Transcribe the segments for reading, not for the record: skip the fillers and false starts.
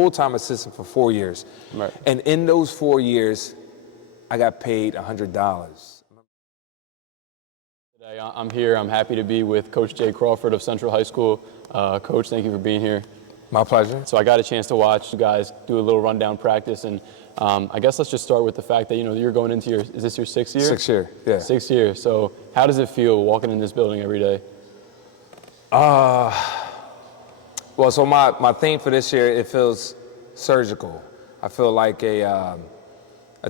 full-time assistant for 4 years. Right. And in those 4 years, I got paid $100. Today, I'm here. I'm happy to be with Coach Jay Crawford of Central High School. Coach, thank you for being here. My pleasure. So I got a chance to watch you guys do a little rundown practice, and I guess let's just start with the fact that you're going into is this your 6th year? 6th year, yeah. 6th year. So how does it feel walking in this building every day? Well, so my theme for this year, it feels surgical. I feel like a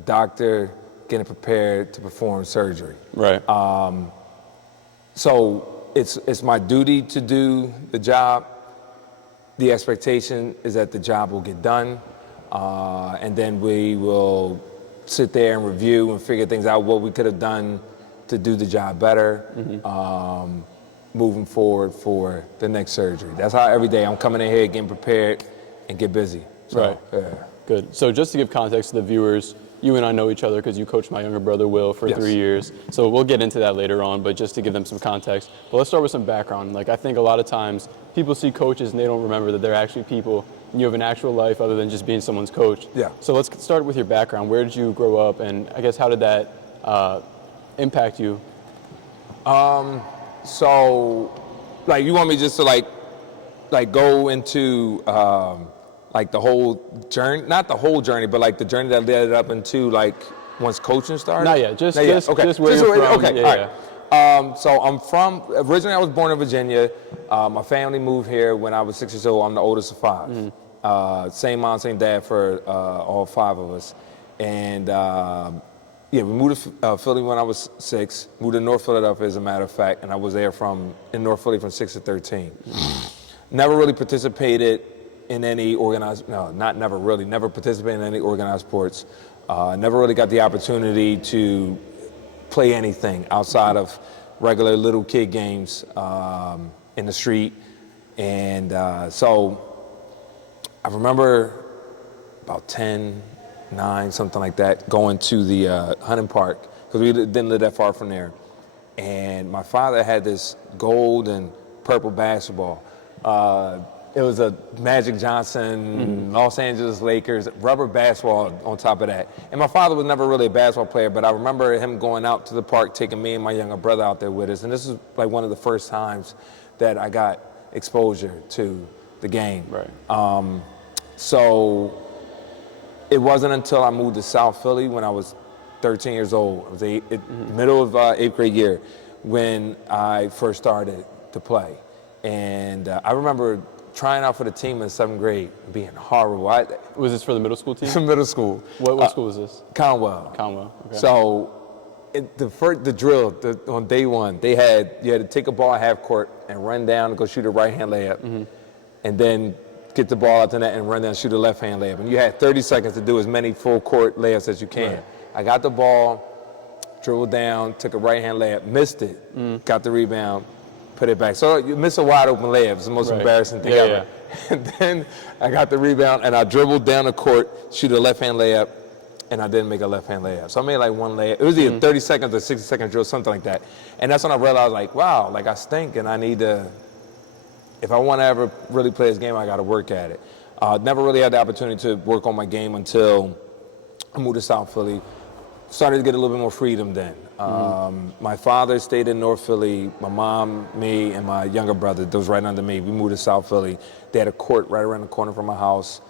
doctor getting prepared to perform surgery. Right. So it's my duty to do the job. The expectation is that the job will get done, and then we will sit there and review and figure things out, what we could have done to do the job better, moving forward for the next surgery. That's how every day I'm coming in here, getting prepared, and get busy. So, right. Yeah. Good. So just to give context to the viewers, you and I know each other because you coached my younger brother, Will, for 3 years. So we'll get into that later on, but just to give them some context. But let's start with some background. Like, I think a lot of times people see coaches and they don't remember that they're actually people and you have an actual life other than just being someone's coach. Yeah. So let's start with your background. Where did you grow up, and I guess how did that impact you? So, like, you want me just to like go into like the whole journey, not the whole journey, but like the journey that led up into like once coaching started? Not yet, just okay. just where you're from. Okay, yeah, all right. Yeah. So originally I was born in Virginia. My family moved here when I was 6 years old. I'm the oldest of 5. Same mom, same dad for all 5 of us. And we moved to Philly when I was 6, moved to North Philadelphia as a matter of fact, and I was there in North Philly from 6 to 13. Never really participated in any organized, never participated in any organized sports. Never really got the opportunity to play anything outside of regular little kid games in the street. And so I remember about 10, 9, something like that, going to the hunting park, because we didn't live that far from there. And my father had this gold and purple basketball. It was a Magic Johnson, Los Angeles Lakers, rubber basketball on top of that. And my father was never really a basketball player, but I remember him going out to the park, taking me and my younger brother out there with us. And this was like one of the first times that I got exposure to the game. Right. So it wasn't until I moved to South Philly when I was 13 years old. I was middle of 8th grade year when I first started to play. And I remember trying out for the team in 7th grade, being horrible. Was this for the middle school team? Middle school. What school was this? Conwell. Conwell. Okay. So the drill on day one, you had to take a ball at half court and run down and go shoot a right-hand layup, and then get the ball out to net and run down and shoot a left-hand layup. And you had 30 seconds to do as many full court layups as you can. Right. I got the ball, dribbled down, took a right-hand layup, missed it, got the rebound, put it back. So you miss a wide open layup. It's the most embarrassing thing ever. And then I got the rebound and I dribbled down the court, shoot a left-hand layup, and I didn't make a left-hand layup. So I made like one layup. It was either 30 seconds or 60-second drill, something like that. And that's when I realized, like, wow, like I stink and I need to, if I want to ever really play this game, I got to work at it. Never really had the opportunity to work on my game until I moved to South Philly. Started to get a little bit more freedom then. My father stayed in North Philly. My mom, me, and my younger brother, that was right under me. We moved to South Philly. They had a court right around the corner from my house.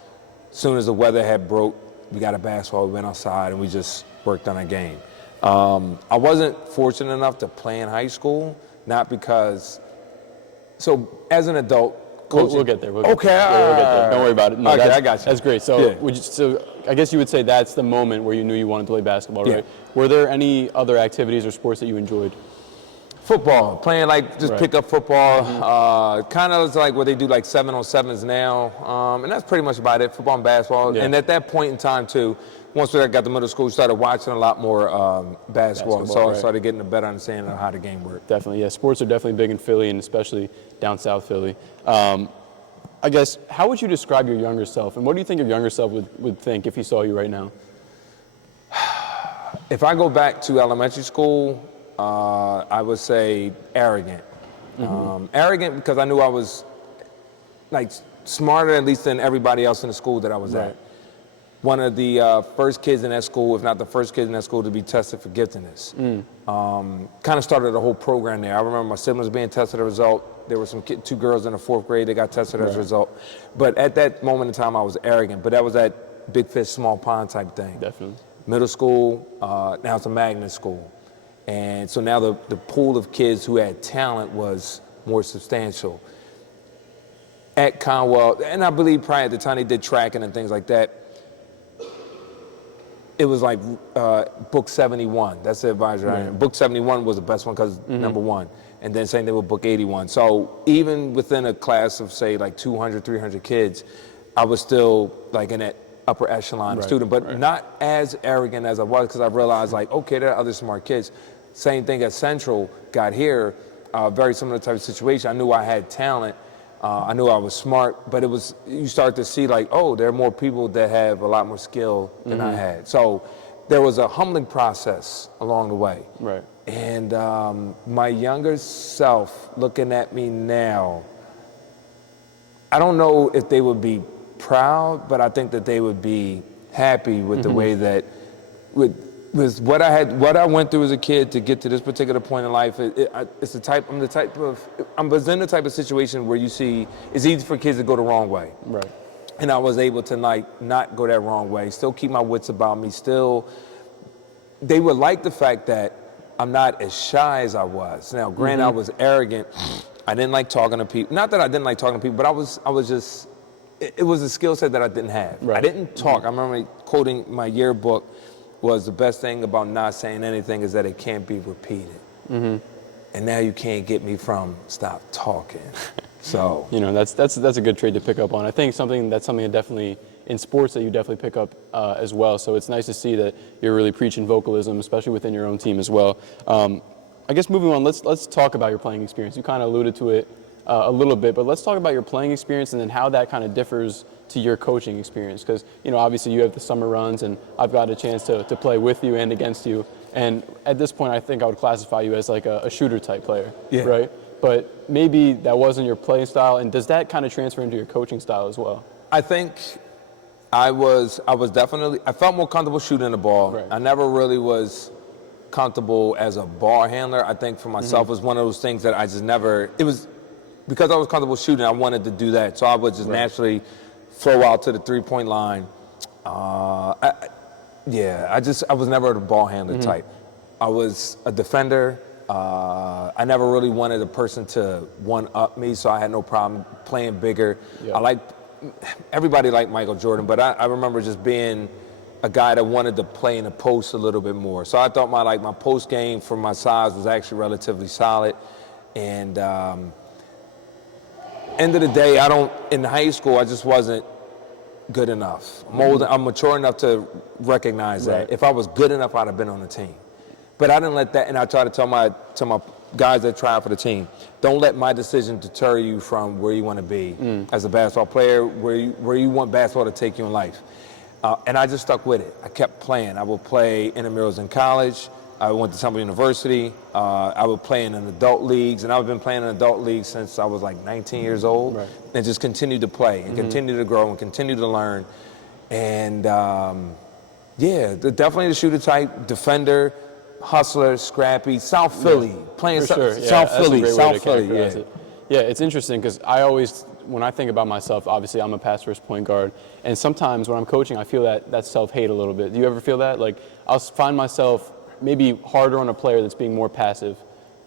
As soon as the weather had broke, we got a basketball, we went outside, and we just worked on our game. I wasn't fortunate enough to play in high school, not because, so as an adult, coaching. We'll get there. We'll okay. Get there. We'll get there. Don't worry about it. No, okay, I got you. That's great. So, so I guess you would say that's the moment where you knew you wanted to play basketball, right? Were there any other activities or sports that you enjoyed? Football, playing like just pick up football, kind of like what they do like 7-on-7s now, and that's pretty much about it, football and basketball. And at that point in time too, once we got to middle school, we started watching a lot more basketball, so I started getting a better understanding of how the game worked. Definitely, yeah, sports are definitely big in Philly and especially down South Philly. I guess, how would you describe your younger self, and what do you think your younger self would think if he saw you right now? If I go back to elementary school, I would say arrogant. Arrogant because I knew I was like smarter at least than everybody else in the school that I was at. One of the first kids in that school, if not the first kid in that school, to be tested for giftedness. Kind of started the whole program there. I remember my siblings being tested as a result. There were two girls in the 4th grade that got tested as a result. But at that moment in time, I was arrogant. But that was that big fish, small pond type thing. Definitely. Middle school, now it's a magnet school. And so now the pool of kids who had talent was more substantial. At Conwell, and I believe prior at the time they did tracking and things like that, it was like book 71. That's the advisor. Book 71 was the best one because number one. And then same thing with book 81. So even within a class of, say, like 200, 300 kids, I was still like in that upper echelon student, but not as arrogant as I was because I realized, like, okay, there are other smart kids. Same thing at Central, got here, very similar type of situation. I knew I had talent. I knew I was smart, but it was, you start to see like, oh, there are more people that have a lot more skill than I had. So there was a humbling process along the way. Right. And my younger self looking at me now, I don't know if they would be proud, but I think that they would be happy with the way that, with what I went through as a kid to get to this particular point in life. I was in the type of situation where you see it's easy for kids to go the wrong way. Right. And I was able to not go that wrong way, still keep my wits about me, they would like the fact that I'm not as shy as I was. Now, granted, I was arrogant. I didn't like talking to people. Not that I didn't like talking to people, but I was just, it was a skill set that I didn't have. Right. I didn't talk. I remember quoting my yearbook was the best thing about not saying anything is that it can't be repeated. And now you can't get me from stop talking. So you know, that's a good trait to pick up on. I think that's something that definitely in sports that you definitely pick up as well. So it's nice to see that you're really preaching vocalism, especially within your own team as well. I guess moving on, let's talk about your playing experience. You kind of alluded to it a little bit, but let's talk about your playing experience and then how that kind of differs to your coaching experience. Because, you know, obviously you have the summer runs and I've got a chance to play with you and against you. And at this point, I think I would classify you as like a shooter type player, right? But maybe that wasn't your playing style. And does that kind of transfer into your coaching style as well? I think I felt more comfortable shooting the ball. Right. I never really was comfortable as a ball handler. I think for myself it was one of those things that I just never, it was, because I was comfortable shooting, I wanted to do that. So I would just naturally flow out to the three-point line. I was never the ball handler type. I was a defender. I never really wanted a person to one-up me, so I had no problem playing bigger. Everybody liked Michael Jordan, but I remember just being a guy that wanted to play in the post a little bit more. So I thought my post game for my size was actually relatively solid. And end of the day, in high school, I just wasn't good enough. I'm mature enough to recognize that. If I was good enough, I'd have been on the team. But I didn't let that, and I try to tell my guys that try out for the team, don't let my decision deter you from where you want to be as a basketball player, where you want basketball to take you in life. And I just stuck with it. I kept playing. I would play intramurals in college. I went to Temple University. I would play in adult leagues, and I've been playing in adult leagues since I was like 19 years old, and just continued to play and continue to grow and continue to learn. And definitely the shooter type, defender, hustler, scrappy, South Philly, playing South Philly. Yeah, it's interesting because when I think about myself, obviously I'm a pass-first point guard, and sometimes when I'm coaching, I feel that self-hate a little bit. Do you ever feel that? Like, I'll find myself maybe harder on a player that's being more passive.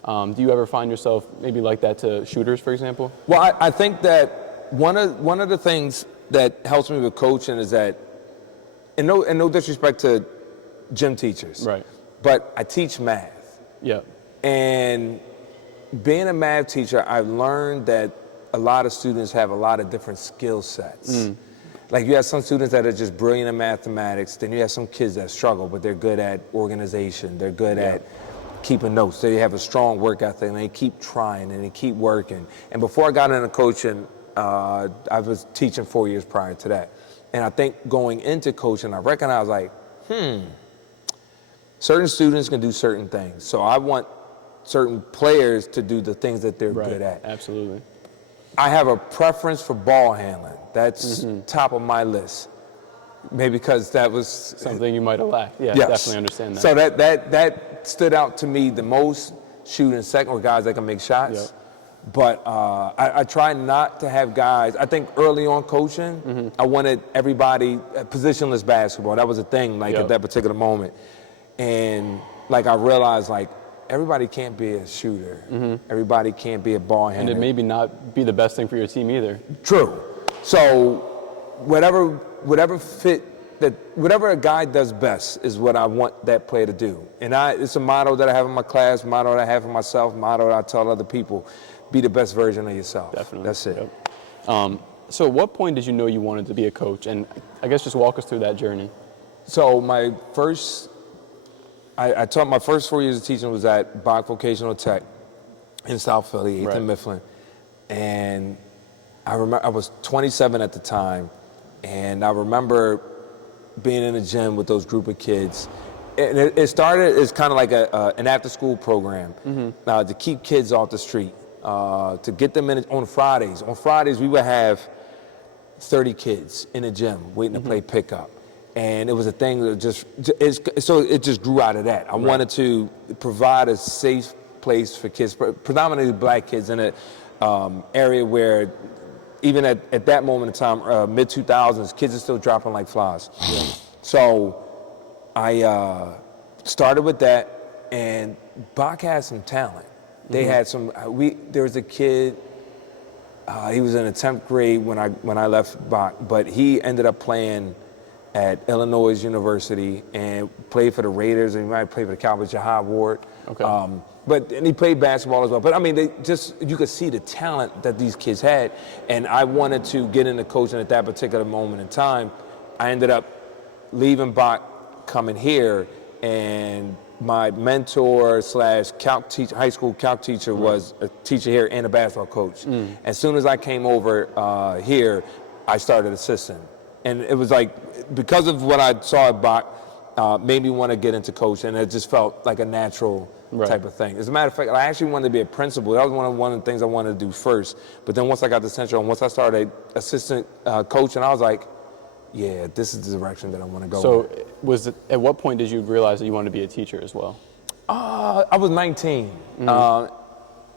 Do you ever find yourself maybe like that to shooters, for example? Well, I think that one of the things that helps me with coaching is that, and no disrespect to gym teachers, but I teach math. And being a math teacher, I've learned that a lot of students have a lot of different skill sets. Like you have some students that are just brilliant in mathematics, then you have some kids that struggle, but they're good at organization, they're good at keeping notes, they have a strong work ethic, and they keep trying and they keep working. And before I got into coaching, I was teaching 4 years prior to that. And I think going into coaching, I recognized like, certain students can do certain things. So I want certain players to do the things that they're good at. Absolutely. I have a preference for ball handling. That's top of my list. Maybe because that was Something you might have lacked. Yeah, yes. definitely understand that. So that stood out to me the most, shooting second with guys that can make shots. Yep. But I try not to have guys. I think early on coaching, I wanted everybody positionless basketball. That was a thing, like at that particular moment. And like I realized, like everybody can't be a shooter. Everybody can't be a ball handler. And it maybe not be the best thing for your team either. True. So whatever fit. Whatever a guy does best is what I want that player to do. And it's a motto that I have in my class, motto that I have for myself, motto that I tell other people. Be the best version of yourself. Definitely. That's it. Yep. So at what point did you know you wanted to be a coach? And I guess just walk us through that journey. So I taught my first 4 years of teaching was at Bach Vocational Tech in South Philly, 8th and Mifflin. And I remember I was 27 at the time. And I remember being in the gym with those group of kids. And it started as kind of like an after-school program to keep kids off the street, to get them in on Fridays. On Fridays, we would have 30 kids in the gym waiting to play pickup. And it was a thing that so it just grew out of that. I wanted to provide a safe place for kids, predominantly black kids, in an area where even at that moment in time, mid-2000s, kids are still dropping like flies. So I started with that, and Bach had some talent. They had some, there was a kid, he was in the 10th grade when I left Bach, but he ended up playing at Illinois University and played for the Raiders, and he might play for the Cowboys, Jahad Ward. Okay. And he played basketball as well. But I mean, you could see the talent that these kids had, and I wanted to get into coaching at that particular moment in time. I ended up leaving Bach, coming here, and my mentor / calc teacher, high school calc teacher, was a teacher here and a basketball coach. As soon as I came over here, I started assisting. And it was like, because of what I saw at Bach, made me want to get into coaching, and it just felt like a natural type of thing. As a matter of fact, I actually wanted to be a principal. That was one of the things I wanted to do first. But then once I got to Central, and once I started assistant coaching, I was like, yeah, this is the direction that I want to go. So at what point did you realize that you wanted to be a teacher as well? I was 19.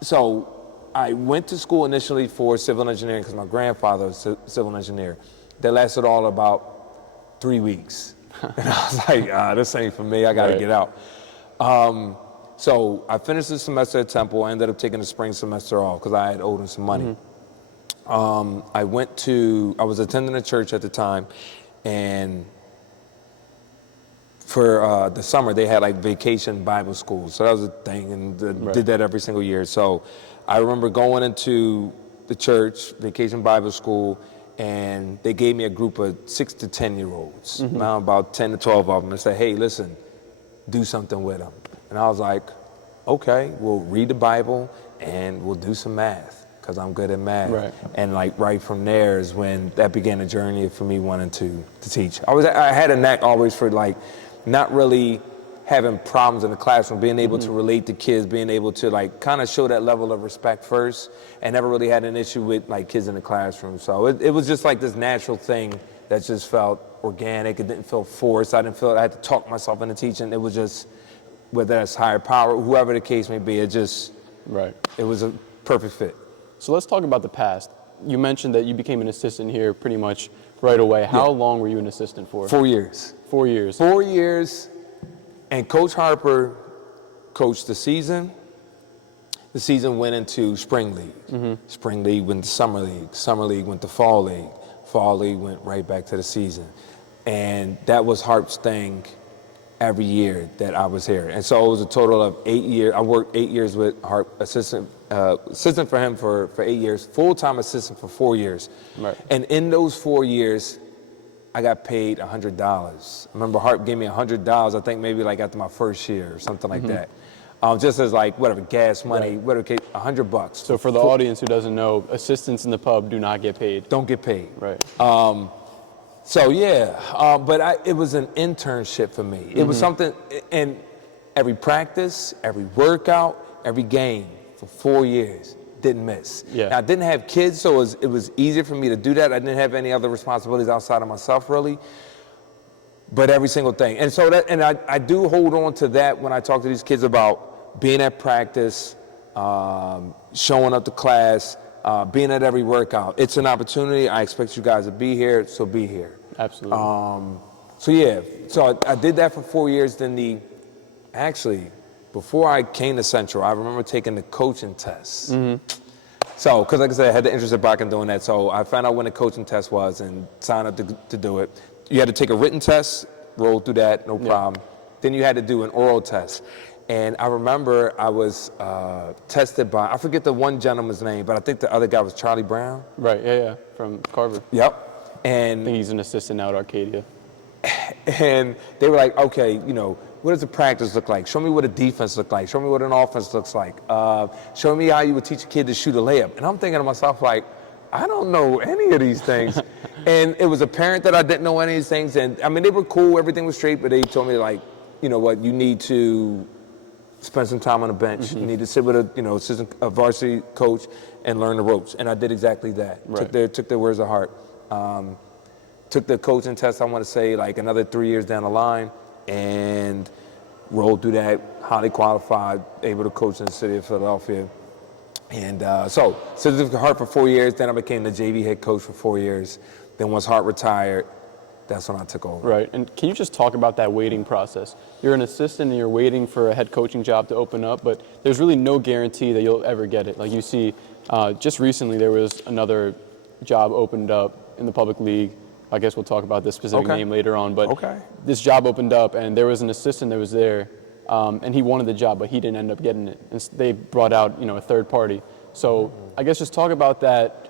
So I went to school initially for civil engineering because my grandfather was a civil engineer. That lasted all about 3 weeks. And I was like, this ain't for me, I gotta get out. So I finished the semester at Temple. I ended up taking the spring semester off because I had owed him some money. I was attending a church at the time, and for the summer they had like vacation Bible school. So that was a thing, and did that every single year. So I remember going into the church, vacation Bible school, and they gave me a group of 6 to 10-year-olds, now about 10 to 12 of them, and said, hey, listen, do something with them. And I was like, okay, we'll read the Bible and we'll do some math because I'm good at math. And like right from there is when that began a journey for me wanting to teach. I had a knack always for like not really having problems in the classroom, being able to relate to kids, being able to like kind of show that level of respect first, and never really had an issue with like kids in the classroom. So it was just like this natural thing that just felt organic. It didn't feel forced. I didn't feel I had to talk myself into teaching. It was just, whether that's higher power, whoever the case may be, it was a perfect fit. So let's talk about the past. You mentioned that you became an assistant here pretty much right away. How long were you an assistant for? 4 years. 4 years. 4 years, and Coach Harper coached the season. The season went into spring league. Spring league went to summer league. Summer league went to fall league. Fall league went right back to the season. And that was Harp's thing every year that I was here. And so it was a total of 8 years. I worked 8 years with Harp, assistant for him for 8 years, full-time assistant for 4 years. And in those 4 years, I got paid $100. I remember Harp gave me $100, I think maybe like after my first year or something like that. Just as like, whatever, gas money, whatever, $100. So for the audience who doesn't know, assistants in the pub do not get paid. Don't get paid. So yeah, but it was an internship for me. It was something, and every practice, every workout, every game for 4 years, didn't miss. Yeah. Now, I didn't have kids, so it was easier for me to do that. I didn't have any other responsibilities outside of myself, really. But every single thing. And so I do hold on to that when I talk to these kids about being at practice, showing up to class, being at every workout. It's an opportunity. I expect you guys to be here, so be here. Absolutely. So yeah, so I did that for 4 years. Then actually, before I came to Central, I remember taking the coaching test. So, because like I said, I had the interest back in doing that. So I found out when the coaching test was and signed up to do it. You had to take a written test, roll through that, no problem. Then you had to do an oral test. And I remember I was tested by, I forget the one gentleman's name, but I think the other guy was Charlie Brown. Right, yeah, from Carver. Yep. And I think he's an assistant now at Arcadia. And they were like, okay, you know, what does the practice look like? Show me what a defense looks like. Show me what an offense looks like. Show me how you would teach a kid to shoot a layup. And I'm thinking to myself, like, I don't know any of these things. And it was apparent that I didn't know any of these things. And I mean, they were cool, everything was straight, but they told me, like, you know what, you need to spend some time on the bench. You need to sit with a varsity coach and learn the ropes. And I did exactly that. Right. Took their words to heart. Took the coaching test, I want to say, like another 3 years down the line, and rolled through that, highly qualified, able to coach in the city of Philadelphia. And so with Hart for 4 years, then I became the JV head coach for 4 years. Then once Hart retired, that's when I took over. Right, and can you just talk about that waiting process? You're an assistant and you're waiting for a head coaching job to open up, but there's really no guarantee that you'll ever get it. Like you see, just recently there was another job opened up in the public league. I guess we'll talk about this specific name later on, but this job opened up and there was an assistant that was there, and he wanted the job, but he didn't end up getting it. And they brought out, a third party. So I guess just talk about that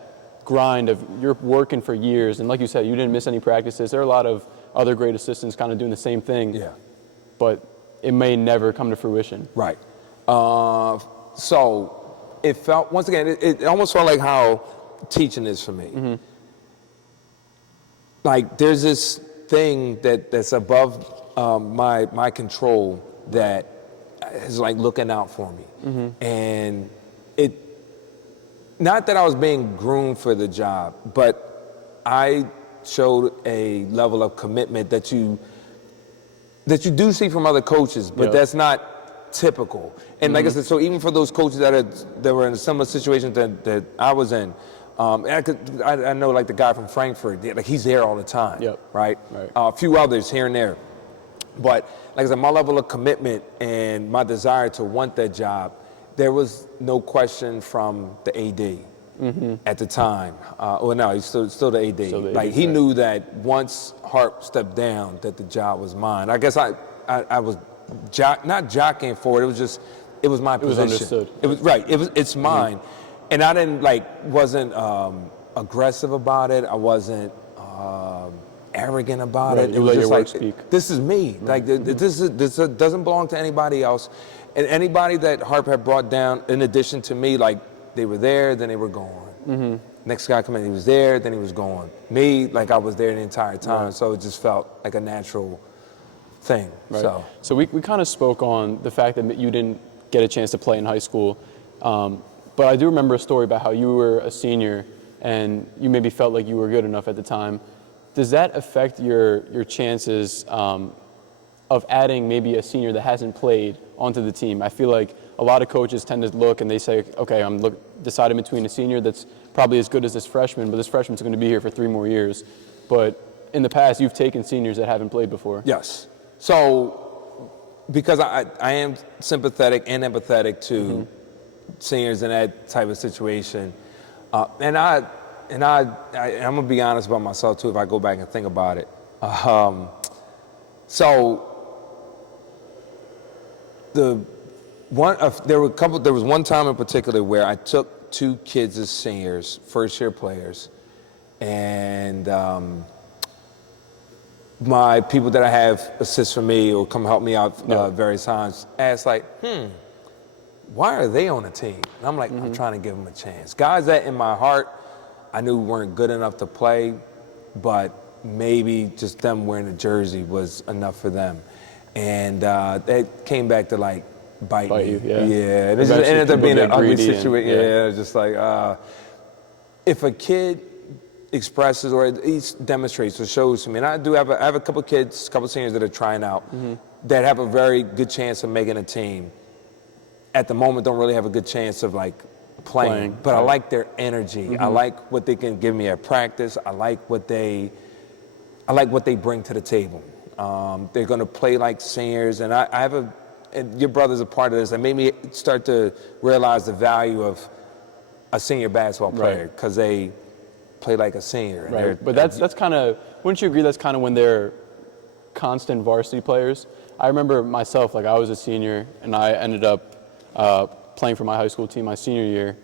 grind of you're working for years, and like you said, you didn't miss any practices. There are a lot of other great assistants kind of doing the same thing, but it may never come to fruition. Right. So it felt, once again, it almost felt like how teaching is for me. Like there's this thing that's above my control that is like looking out for me. And not that I was being groomed for the job, but I showed a level of commitment that you do see from other coaches, but that's not typical. And like I said, so even for those coaches that were in a similar situation that I was in, I know like the guy from Frankfurt, like he's there all the time, right? A few others here and there. But like I said, my level of commitment and my desire to want that job, there was no question from the AD at the time. Well, no, he's still the AD. He knew that once Hart stepped down, that the job was mine. I guess I was not jockeying for it. It was my position. It was understood. It was it's mine, and I wasn't aggressive about it. I wasn't arrogant about it. It was just like, speak. This is me. Like this doesn't belong to anybody else. And anybody that Harp had brought down, in addition to me, like they were there, then they were gone. Next guy come in, he was there, then he was gone. Me, like I was there the entire time, so it just felt like a natural thing. So we kind of spoke on the fact that you didn't get a chance to play in high school, but I do remember a story about how you were a senior and you maybe felt like you were good enough at the time. Does that affect your chances of adding maybe a senior that hasn't played onto the team? I feel like a lot of coaches tend to look and they say, okay, I'm deciding between a senior that's probably as good as this freshman, but this freshman's going to be here for 3 more years. But in the past, you've taken seniors that haven't played before. Yes. So because I am sympathetic and empathetic to seniors in that type of situation, and I'm gonna be honest about myself too if I go back and think about it. There was one time in particular where I took 2 kids as seniors, first-year players, and my people that I have assist for me or come help me out various times asked like, why are they on the team? And I'm like, I'm trying to give them a chance. Guys that in my heart I knew weren't good enough to play, but maybe just them wearing a jersey was enough for them. And that came back to like, bite me. you. Yeah. Yeah. And it Eventually ended up people being get an ugly greedy and- situation. Yeah. Just like, if a kid expresses or at least demonstrates or shows to me, and I have a couple kids, a couple seniors that are trying out that have a very good chance of making a team. At the moment, don't really have a good chance of like playing. But I like their energy. I like what they can give me at practice. I like what they bring to the table. They're going to play like seniors, and I have and your brother's a part of this. That made me start to realize the value of a senior basketball player because they play like a senior. Right. But that's kind of, wouldn't you agree that's kind of when they're constant varsity players? I remember myself, like I was a senior, and I ended up playing for my high school team my senior year,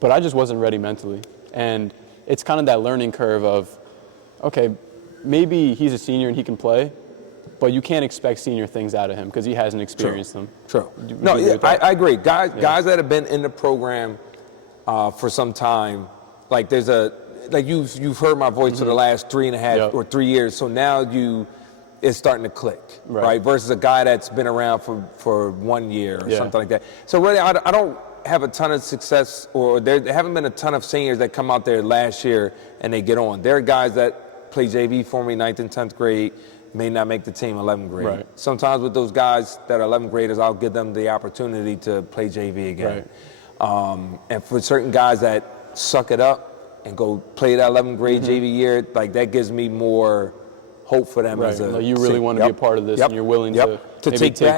but I just wasn't ready mentally. And it's kind of that learning curve of, okay, maybe he's a senior and he can play, but you can't expect senior things out of him because he hasn't experienced them. True. Would No, you agree yeah, with that? I agree. Guys that have been in the program for some time, like you've heard my voice for the last 3.5 or 3 years, so now it's starting to click, right? Versus a guy that's been around for 1 year or something like that. So really, I don't have a ton of success, or there haven't been a ton of seniors that come out there last year and they get on. There are guys that play JV for me 9th and 10th grade, may not make the team 11th grade. Right. Sometimes with those guys that are 11th graders, I'll give them the opportunity to play JV again. And for certain guys that suck it up and go play that 11th grade JV year, like that gives me more hope for them as a like you really want to be a part of this and you're willing to maybe take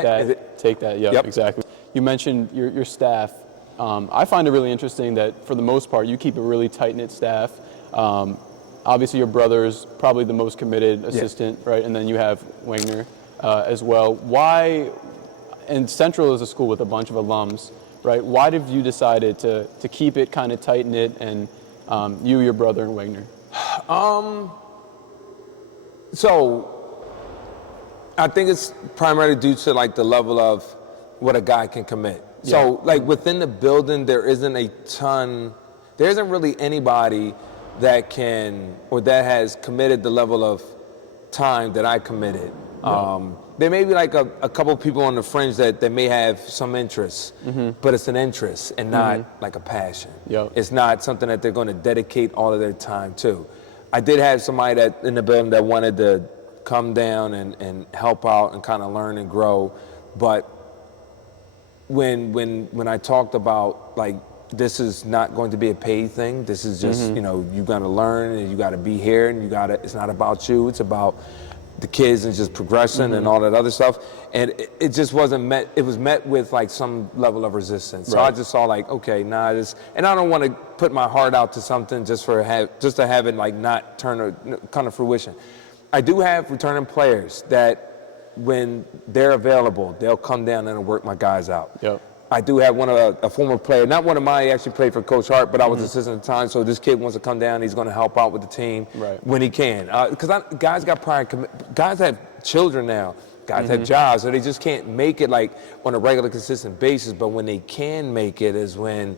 that. Yeah, exactly. You mentioned your staff. I find it really interesting that for the most part you keep a really tight-knit staff. Obviously your brother's probably the most committed assistant, right? And then you have Wagner as well. Why, and Central is a school with a bunch of alums, right? Why did you decided to keep it kind of tight-knit and you, your brother, and Wagner? So I think it's primarily due to like the level of what a guy can commit. So like within the building, there isn't really anybody that can or that has committed the level of time that I committed. There may be like a couple of people on the fringe that may have some interest, but it's an interest and not like a passion. It's not something that they're going to dedicate all of their time to. I did have somebody that in the building that wanted to come down and help out and kind of learn and grow, but when I talked about like this is not going to be a paid thing, this is just you got to learn and you got to be here and it's not about you, it's about the kids and just progression and all that other stuff, and it just wasn't met. It was met with like some level of resistance. So I just saw like, okay, and I don't want to put my heart out to something just to have it like not come to fruition. I do have returning players that when they're available, they'll come down and work my guys out. I do have a former player, not one of mine, he actually played for Coach Hart, but I was assistant at the time, so this kid wants to come down, he's going to help out with the team when he can. Because guys got prior guys have children now, guys have jobs, so they just can't make it like on a regular, consistent basis, but when they can make it is when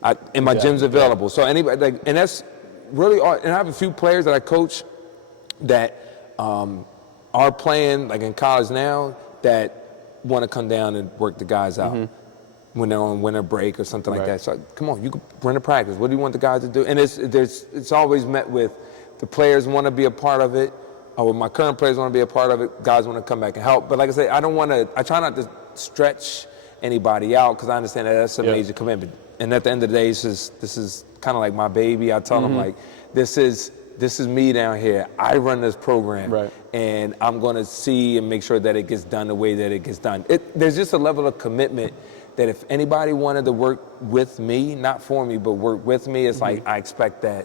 my gym's available. So anybody, like, and that's really all, and I have a few players that I coach that are playing like in college now that want to come down and work the guys out. When they're on winter break or something like that. So come on, you can run a practice. What do you want the guys to do? And it's always met with the players want to be a part of it, or my current players want to be a part of it, guys want to come back and help. But like I say, I try not to stretch anybody out because I understand that that's a major commitment. And at the end of the day, this is kind of like my baby. I tell them like, this is me down here. I run this program, and I'm going to see and make sure that it gets done the way that it gets done. There's just a level of commitment that if anybody wanted to work with me, not for me, but work with me, it's like I expect that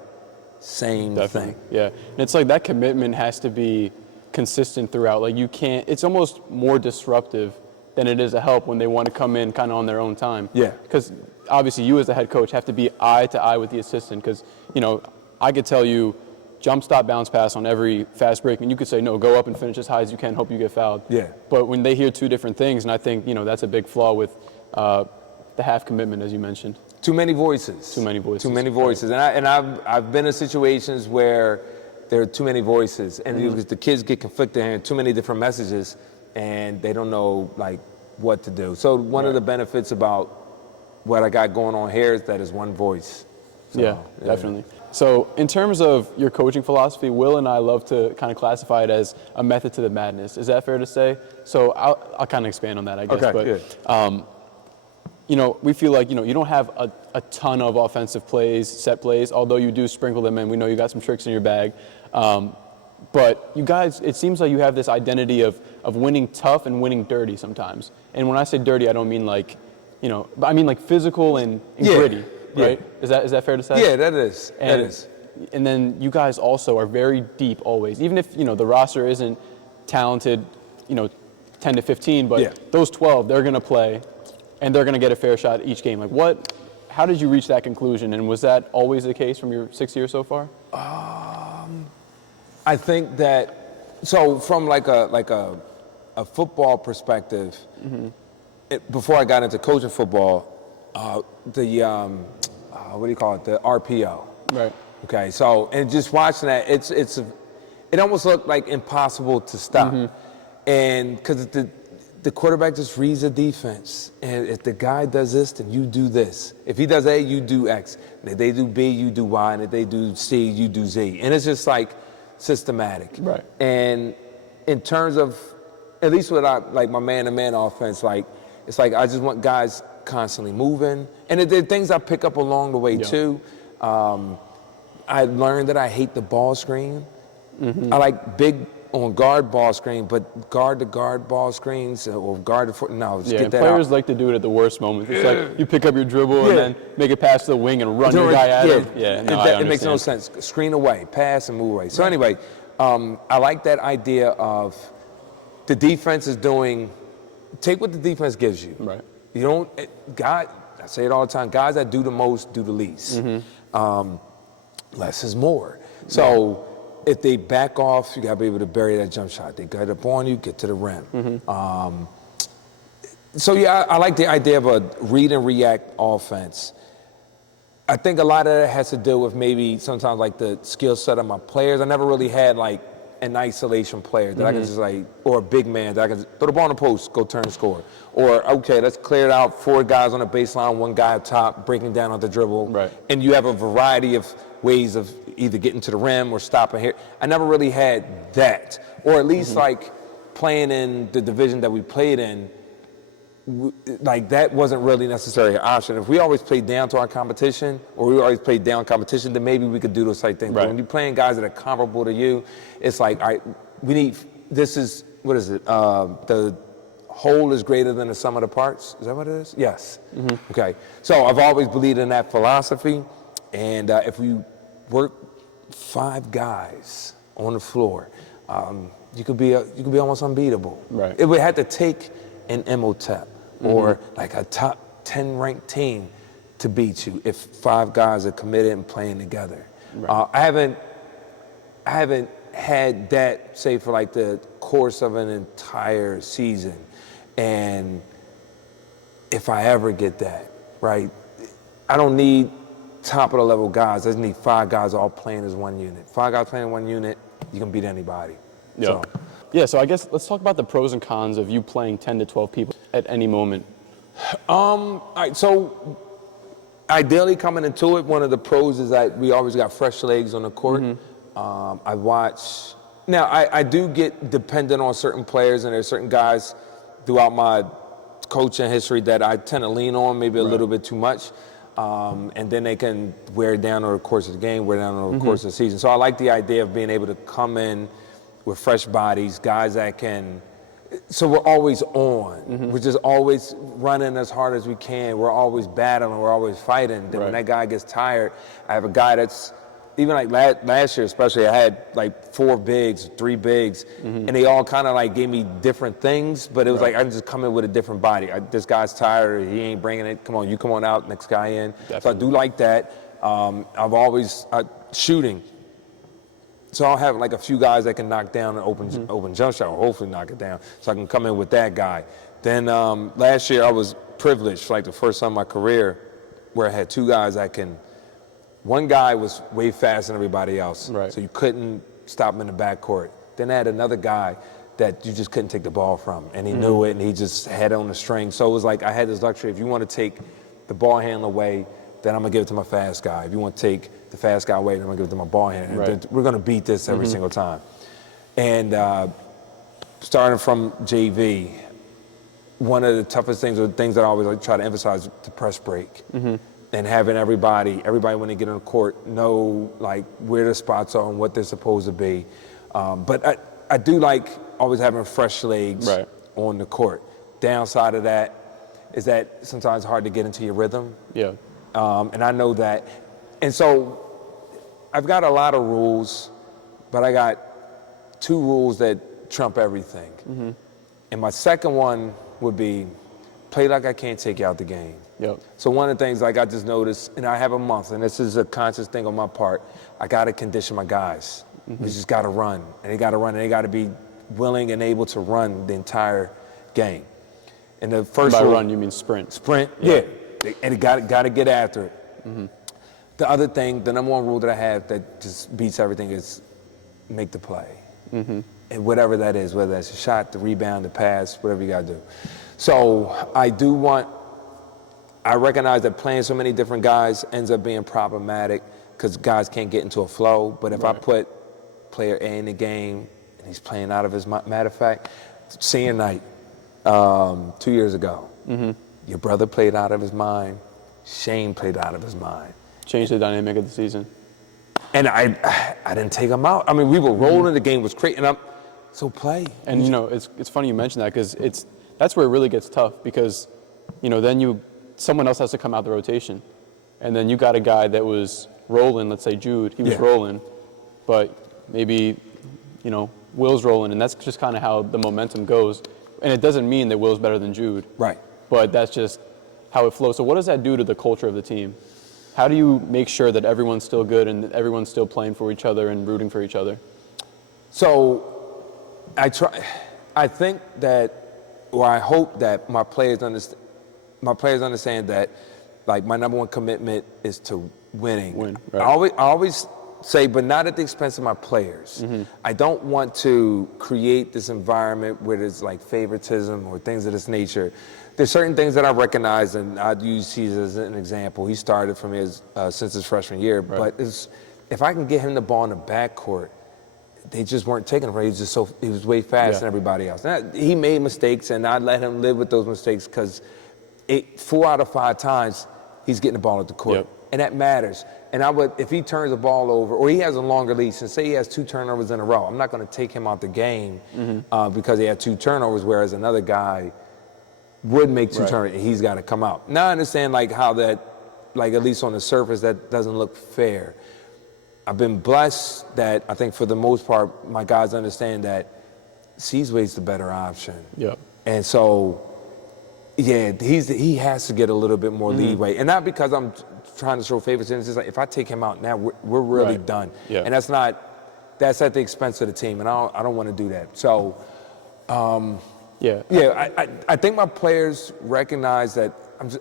same thing. Yeah, and it's like that commitment has to be consistent throughout. Like you can't, it's almost more disruptive than it is a help when they want to come in kind of on their own time. Because obviously you as the head coach have to be eye to eye with the assistant because, I could tell you jump, stop, bounce, pass on every fast break, and you could say, no, go up and finish as high as you can, hope you get fouled. But when they hear two different things, and I think, that's a big flaw with the half commitment, as you mentioned. Too many voices. Too many voices. Too many voices. And I've been in situations where there are too many voices, and the kids get conflicted hearing too many different messages, and they don't know like what to do. So one of the benefits about what I got going on here is that it's one voice. So, yeah, definitely. So in terms of your coaching philosophy, Will and I love to kind of classify it as a method to the madness. Is that fair to say? So I'll kind of expand on that, I guess. Okay, but, you know, we feel like, you know, you don't have a ton of offensive plays, set plays, although you do sprinkle them in. We know you got some tricks in your bag. But you guys, it seems like you have this identity of winning tough and winning dirty sometimes. And when I say dirty, I don't mean like, you know, I mean like physical and gritty, right? Yeah. Is that fair to say? Yeah, that is. That is. And then you guys also are very deep always. Even if, you know, the roster isn't talented, you know, 10 to 15, but those 12, they're going to play and they're going to get a fair shot each game. Like how did you reach that conclusion? And was that always the case from your 6 years so far? I think that, so from like a football perspective, before I got into coaching football, what do you call it? The RPO. Right. Okay. So, and just watching that, it almost looked like impossible to stop, and because the quarterback just reads the defense, and if the guy does this, then you do this. If he does A, you do X. And if they do B, you do Y. And if they do C, you do Z. And it's just like systematic. Right. And in terms of, at least with like my man-to-man offense, like it's like I just want guys constantly moving. And there are things I pick up along the way too. I learned that I hate the ball screen. I like big on guard ball screen, but guard to guard ball screens or guard to foot. No, just get that players out. like to do it at the worst moments. It's like you pick up your dribble and then make it past the wing and run your guy at him. Yeah, no, it makes no sense. Screen away, pass and move away. So anyway, I like that idea of the defense is doing. Take what the defense gives you. Right. You don't. I say it all the time. Guys that do the most do the least. Less is more. So. If they back off, you got to be able to bury that jump shot. They get up on you, get to the rim. So, yeah, I like the idea of a read and react offense. I think a lot of that has to do with maybe sometimes like the skill set of my players. I never really had like an isolation player that I can just like, or a big man that I can throw the ball on the post, go turn and score. Or, okay, let's clear it out, 4 guys on the baseline, 1 guy up top, breaking down on the dribble. Right. And you have a variety of ways of either getting to the rim or stopping here. I never really had that. Or at least like playing in the division that we played in, like that wasn't really necessarily an option. If we always played down to our competition, or we always played down competition, then maybe we could do those type things. Right. But when you're playing guys that are comparable to you, it's like, all right, we need, this is, what is it? The whole is greater than the sum of the parts. Is that what it is? Yes. Okay. So I've always believed in that philosophy. And if we work 5 guys on the floor, you could be almost unbeatable. Right. It would have to take an MOTEP or like a top 10 ranked team to beat you if 5 guys are committed and playing together. Right. I haven't had that, say, for like the course of an entire season. And if I ever get that, right, I don't need top of the level guys. I just need 5 guys all playing as one unit. 5 guys playing in one unit, you can beat anybody. Yeah. So I guess let's talk about the pros and cons of you playing 10 to 12 people at any moment. All right, so ideally coming into it, one of the pros is that we always got fresh legs on the court. I watch. Now, I do get dependent on certain players, and there's certain guys throughout my coaching history that I tend to lean on maybe a little bit too much. And then they can wear down over the course of the game, wear down over the course of the season. So I like the idea of being able to come in with fresh bodies, guys that can, so we're always on. We're just always running as hard as we can. We're always battling, we're always fighting. Then when that guy gets tired, I have a guy that's, even like last year especially, I had like 4 bigs, 3 bigs, and they all kind of like gave me different things, but it was like I just come in with a different body. This guy's tired, he ain't bringing it, come on, you come on out, next guy in. Definitely. So I do like that. I've always, shooting. So I'll have like a few guys that can knock down an open jump shot, or hopefully knock it down, so I can come in with that guy. Then last year I was privileged for like the first time in my career where I had 2 guys that can, one guy was way faster than everybody else, so you couldn't stop him in the backcourt. Then I had another guy that you just couldn't take the ball from. And he knew it, and he just had it on the string. So it was like I had this luxury. If you want to take the ball handler away, then I'm going to give it to my fast guy. If you want to take the fast guy away, then I'm going to give it to my ball handler. Right. We're going to beat this every single time. And starting from JV, one of the toughest things, or things that I always like try to emphasize, the press break. And having everybody when they get on the court know like where the spots are and what they're supposed to be. But I do like always having fresh legs on the court. Downside of that is that sometimes it's hard to get into your rhythm. Yeah. And I know that. And so I've got a lot of rules, but I got 2 rules that trump everything. And my second one would be play like I can't take you out the game. Yep. So one of the things like I just noticed, and I have a month, and this is a conscious thing on my part, I got to condition my guys. We just got to run, and they got to run, and they got to be willing and able to run the entire game. And the first By rule, run, you mean sprint. Sprint, yeah. And it got to get after it. The other thing, the number 1 rule that I have that just beats everything is make the play. And whatever that is, whether that's a shot, the rebound, the pass, whatever you got to do. So I recognize that playing so many different guys ends up being problematic because guys can't get into a flow. But if I put player A in the game and he's playing out of his mind, matter of fact, senior night 2 years ago, your brother played out of his mind, Shane played out of his mind. Changed the dynamic of the season. And I didn't take him out. I mean, we were rolling, the game was great, and so play. And you know, it's funny you mention that because that's where it really gets tough because, you know, then someone else has to come out the rotation, and then you got a guy that was rolling. Let's say Jude, he was rolling, but maybe, you know, Will's rolling, and that's just kind of how the momentum goes. And it doesn't mean that Will's better than Jude, right? But that's just how it flows. So what does that do to the culture of the team? How do you make sure that everyone's still good and that everyone's still playing for each other and rooting for each other? So I think that, or I hope that my players understand that, like, my number 1 commitment is to winning. Win, right. I always say, but not at the expense of my players. I don't want to create this environment where there's like favoritism or things of this nature. There's certain things that I recognize, and I'd use Caesar as an example. He started for me since his freshman year, but if I can get him the ball in the backcourt, they just weren't taking it from him. He was way faster than everybody else. Now, he made mistakes, and I'd let him live with those mistakes because 4 out of 5 times he's getting the ball at the court, and that matters. And if he turns the ball over, or he has a longer leash, and say he has 2 turnovers in a row, I'm not going to take him out the game because he had 2 turnovers, whereas another guy would make 2 turnovers, and he's got to come out. Now I understand like how that, like at least on the surface, that doesn't look fair. I've been blessed that I think for the most part, my guys understand that Seasway's the better option. And so, he has to get a little bit more leeway. And not because I'm trying to show favoritism. It's just like, if I take him out now, we're really done. And that's at the expense of the team, and I don't want to do that. So, I think my players recognize that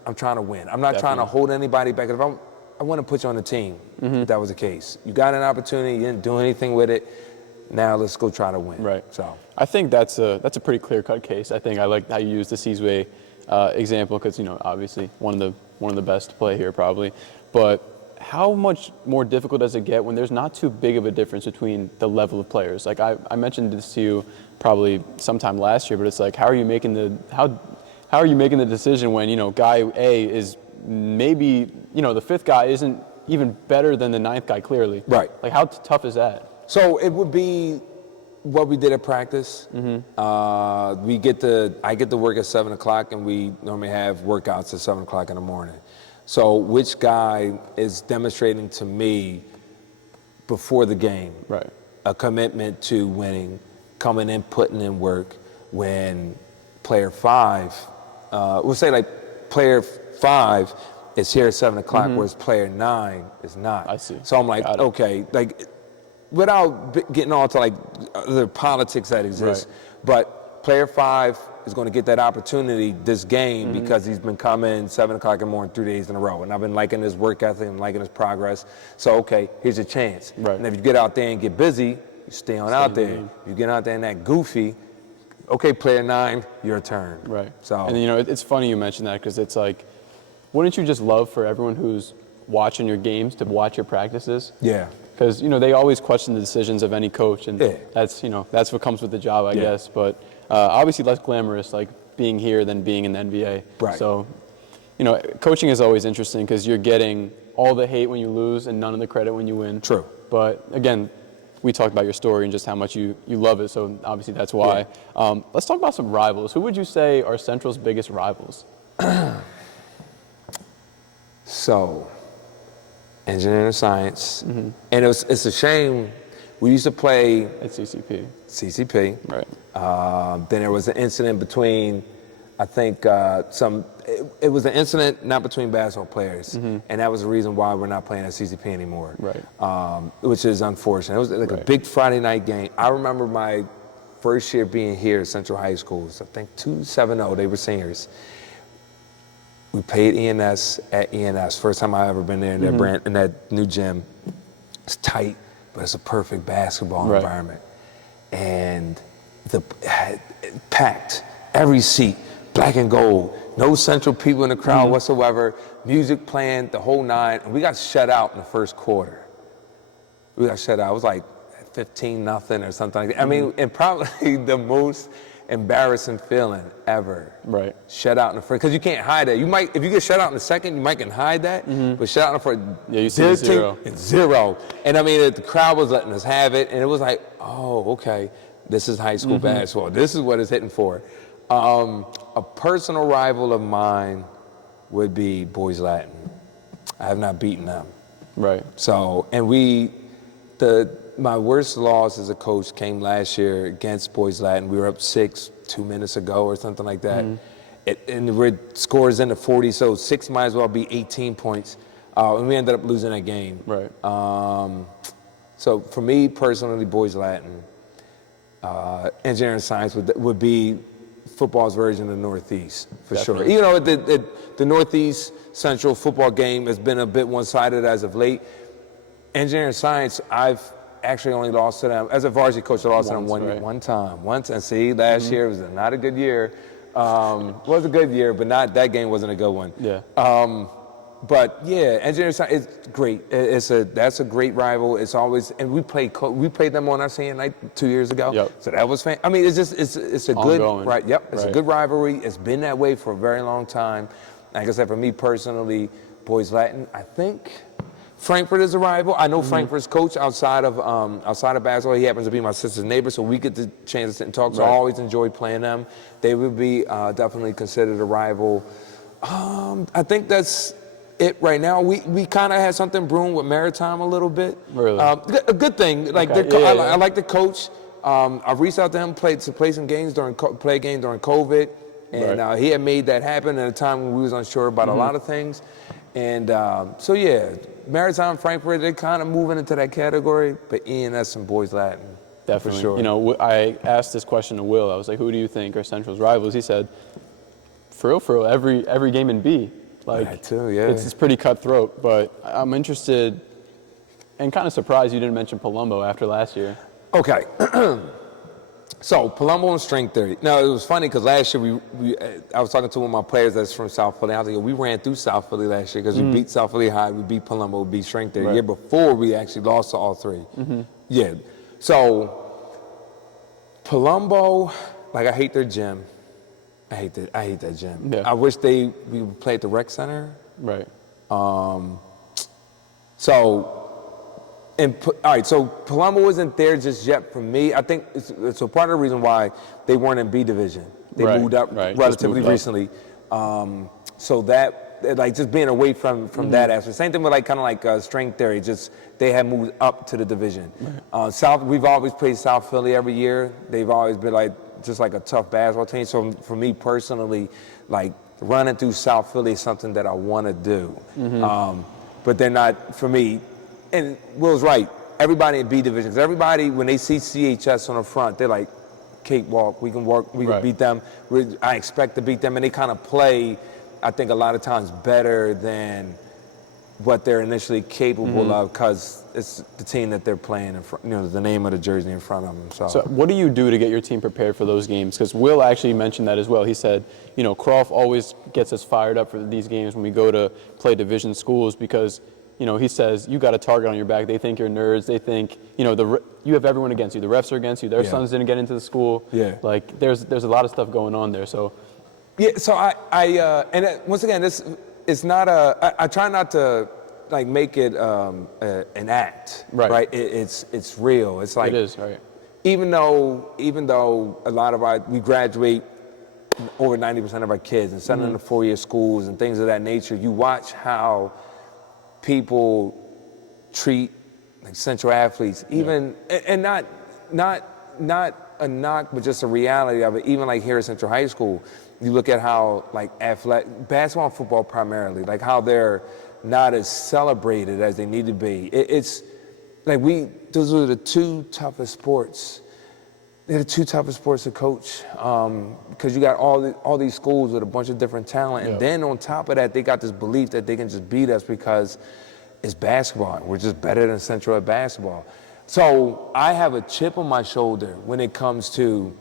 I'm trying to win. I'm not trying to hold anybody back. If I want to put you on the team, if that was the case. You got an opportunity, you didn't do anything with it. Now let's go try to win. So I think that's a pretty clear-cut case. I think I like how you use the Seasway example because, you know, obviously one of the best to play here probably. But how much more difficult does it get when there's not too big of a difference between the level of players? Like I mentioned this to you probably sometime last year, but it's like how are you making the decision when, you know, guy A is maybe, you know, the 5th guy isn't even better than the 9th guy clearly. Like how tough is that? So it would be what we did at practice. I get to work at 7 o'clock, and we normally have workouts at 7 o'clock in the morning. So which guy is demonstrating to me before the game a commitment to winning, coming in, putting in work, when player 5, we'll say like player 5 is here at 7 o'clock, whereas player 9 is not. I see. So I'm like, okay, like, without getting on to like the politics that exist, but player 5 is going to get that opportunity this game because he's been coming 7 o'clock in the morning 3 days in a row, and I've been liking his work ethic and liking his progress. So okay, here's a chance. And if you get out there and get busy, you stay on out there. If you get out there and act goofy, okay, player 9, your turn. Right. So, and it's funny you mentioned that because it's like, wouldn't you just love for everyone who's watching your games to watch your practices? yeah. Because they always question the decisions of any coach, and that's what comes with the job, I guess. But obviously less glamorous, like being here than being in the NBA. Right. So, coaching is always interesting because you're getting all the hate when you lose and none of the credit when you win. True. But again, we talked about your story and just how much you love it. So obviously that's why. Yeah. Let's talk about some rivals. Who would you say are Central's biggest rivals? So, engineering and science. And it's a shame. We used to play At CCP. CCP. Right. Then there was an incident between, I think, it was an incident not between basketball players, and that was the reason why we're not playing at CCP anymore. Right. Which is unfortunate. It was like a big Friday night game. I remember my first year being here at Central High School. I think 270. They were seniors. We played ENS at ENS. First time I ever been there in that in that new gym. It's tight, but it's a perfect basketball environment. And packed, every seat, black and gold, no Central people in the crowd whatsoever, music playing, the whole nine, and we got shut out in the first quarter. We got shut out. It was like 15-0 or something like that. I mean, and probably the most embarrassing feeling ever. Right. Shut out in the first, because you can't hide that. You might, if you get shut out in the second, you might can hide that, but shut out in the first, you see the zero. It's zero. And I mean, the crowd was letting us have it, and it was like, oh, okay, this is high school basketball. This is what it's hitting for. A personal rival of mine would be Boys Latin. I have not beaten them. Right. So, and my worst loss as a coach came last year against Boys Latin. We were up 6 2 minutes ago or something like that. And we're scores in the 40, so 6 might as well be 18 points. And we ended up losing that game. Right. So for me personally, Boys Latin, engineering science would be football's version of the Northeast, for sure. You know, the Northeast Central football game has been a bit one-sided as of late. Engineering science, I've actually only lost to them, as a varsity coach, I lost to them one time. Once, and see, last year was not a good year. Was a good year, but that game wasn't a good one. Yeah. But yeah, engineering science is great. That's a great rival. It's always, and we played them on our senior night 2 years ago. Yep. So that was I mean, it's a good ongoing. It's a good rivalry. It's been that way for a very long time. Like I said, for me personally, Boys Latin, I think Frankfurt is a rival. I know Frankfurt's coach outside of basketball. He happens to be my sister's neighbor, so we get the chance to sit and talk. So I always enjoyed playing them. They would be definitely considered a rival. I think that's it right now. We kind of had something brewing with Maritime a little bit. Really? A good thing. Like I like the coach. I've reached out to him, play some games during COVID, and he had made that happen at a time when we was unsure about a lot of things. And so yeah, Maritime, Frankfurt, they're kind of moving into that category, but ENS and Boys Latin, definitely. for sure. You know, I asked this question to Will. I was like, who do you think are Central's rivals? He said, for real, every game in B. Like, that too, yeah. It's pretty cutthroat, but I'm interested and kind of surprised you didn't mention Palumbo after last year. Okay. So, Palumbo and string theory. Now, it was funny because last year I was talking to one of my players that's from South Philly. I was like, we ran through South Philly last year because we beat South Philly High, we beat Palumbo, we beat string theory. The year before, we actually lost to all three. Yeah. So, Palumbo, like, I hate their gym. I hate that gym. Yeah. I wish we would play at the rec center. Right. All right, so Palumbo isn't there just yet for me. I think it's a part of the reason why they weren't in B division. They moved up relatively recently. So that, like, just being away from that aspect. Same thing with kind of string theory. Just they have moved up to the division. We've always played South Philly every year. They've always been just like a tough basketball team. So for me personally, like, running through South Philly is something that I want to do. But they're not, for me. And Will's right. Everybody in B divisions, everybody, when they see CHS on the front, they're like, cakewalk, we can beat them. I expect to beat them. And they kind of play, I think, a lot of times better than what they're initially capable of, because it's the team that they're playing in front, the name of the jersey in front of them. So what do you do to get your team prepared for those games? Because Will actually mentioned that as well. He said, Crawf always gets us fired up for these games when we go to play division schools because, he says, you got a target on your back. They think you're nerds. They think, you have everyone against you. The refs are against you. Their sons didn't get into the school. Yeah. Like, there's a lot of stuff going on there. So. Yeah, so once again, it's not I try not to like make it an act, right? It's real. It's like it is, right? Even though a lot of we graduate over 90% of our kids and send them to 4-year schools and things of that nature, you watch how people treat like Central athletes, even and not a knock, but just a reality of it. Even like here at Central High School, you look at how like basketball and football primarily, like how they're not as celebrated as they need to be. It's like those are the two toughest sports. They're the two toughest sports to coach because you got all these schools with a bunch of different talent, and then on top of that, they got this belief that they can just beat us because it's basketball. We're just better than Central at basketball. So I have a chip on my shoulder when it comes to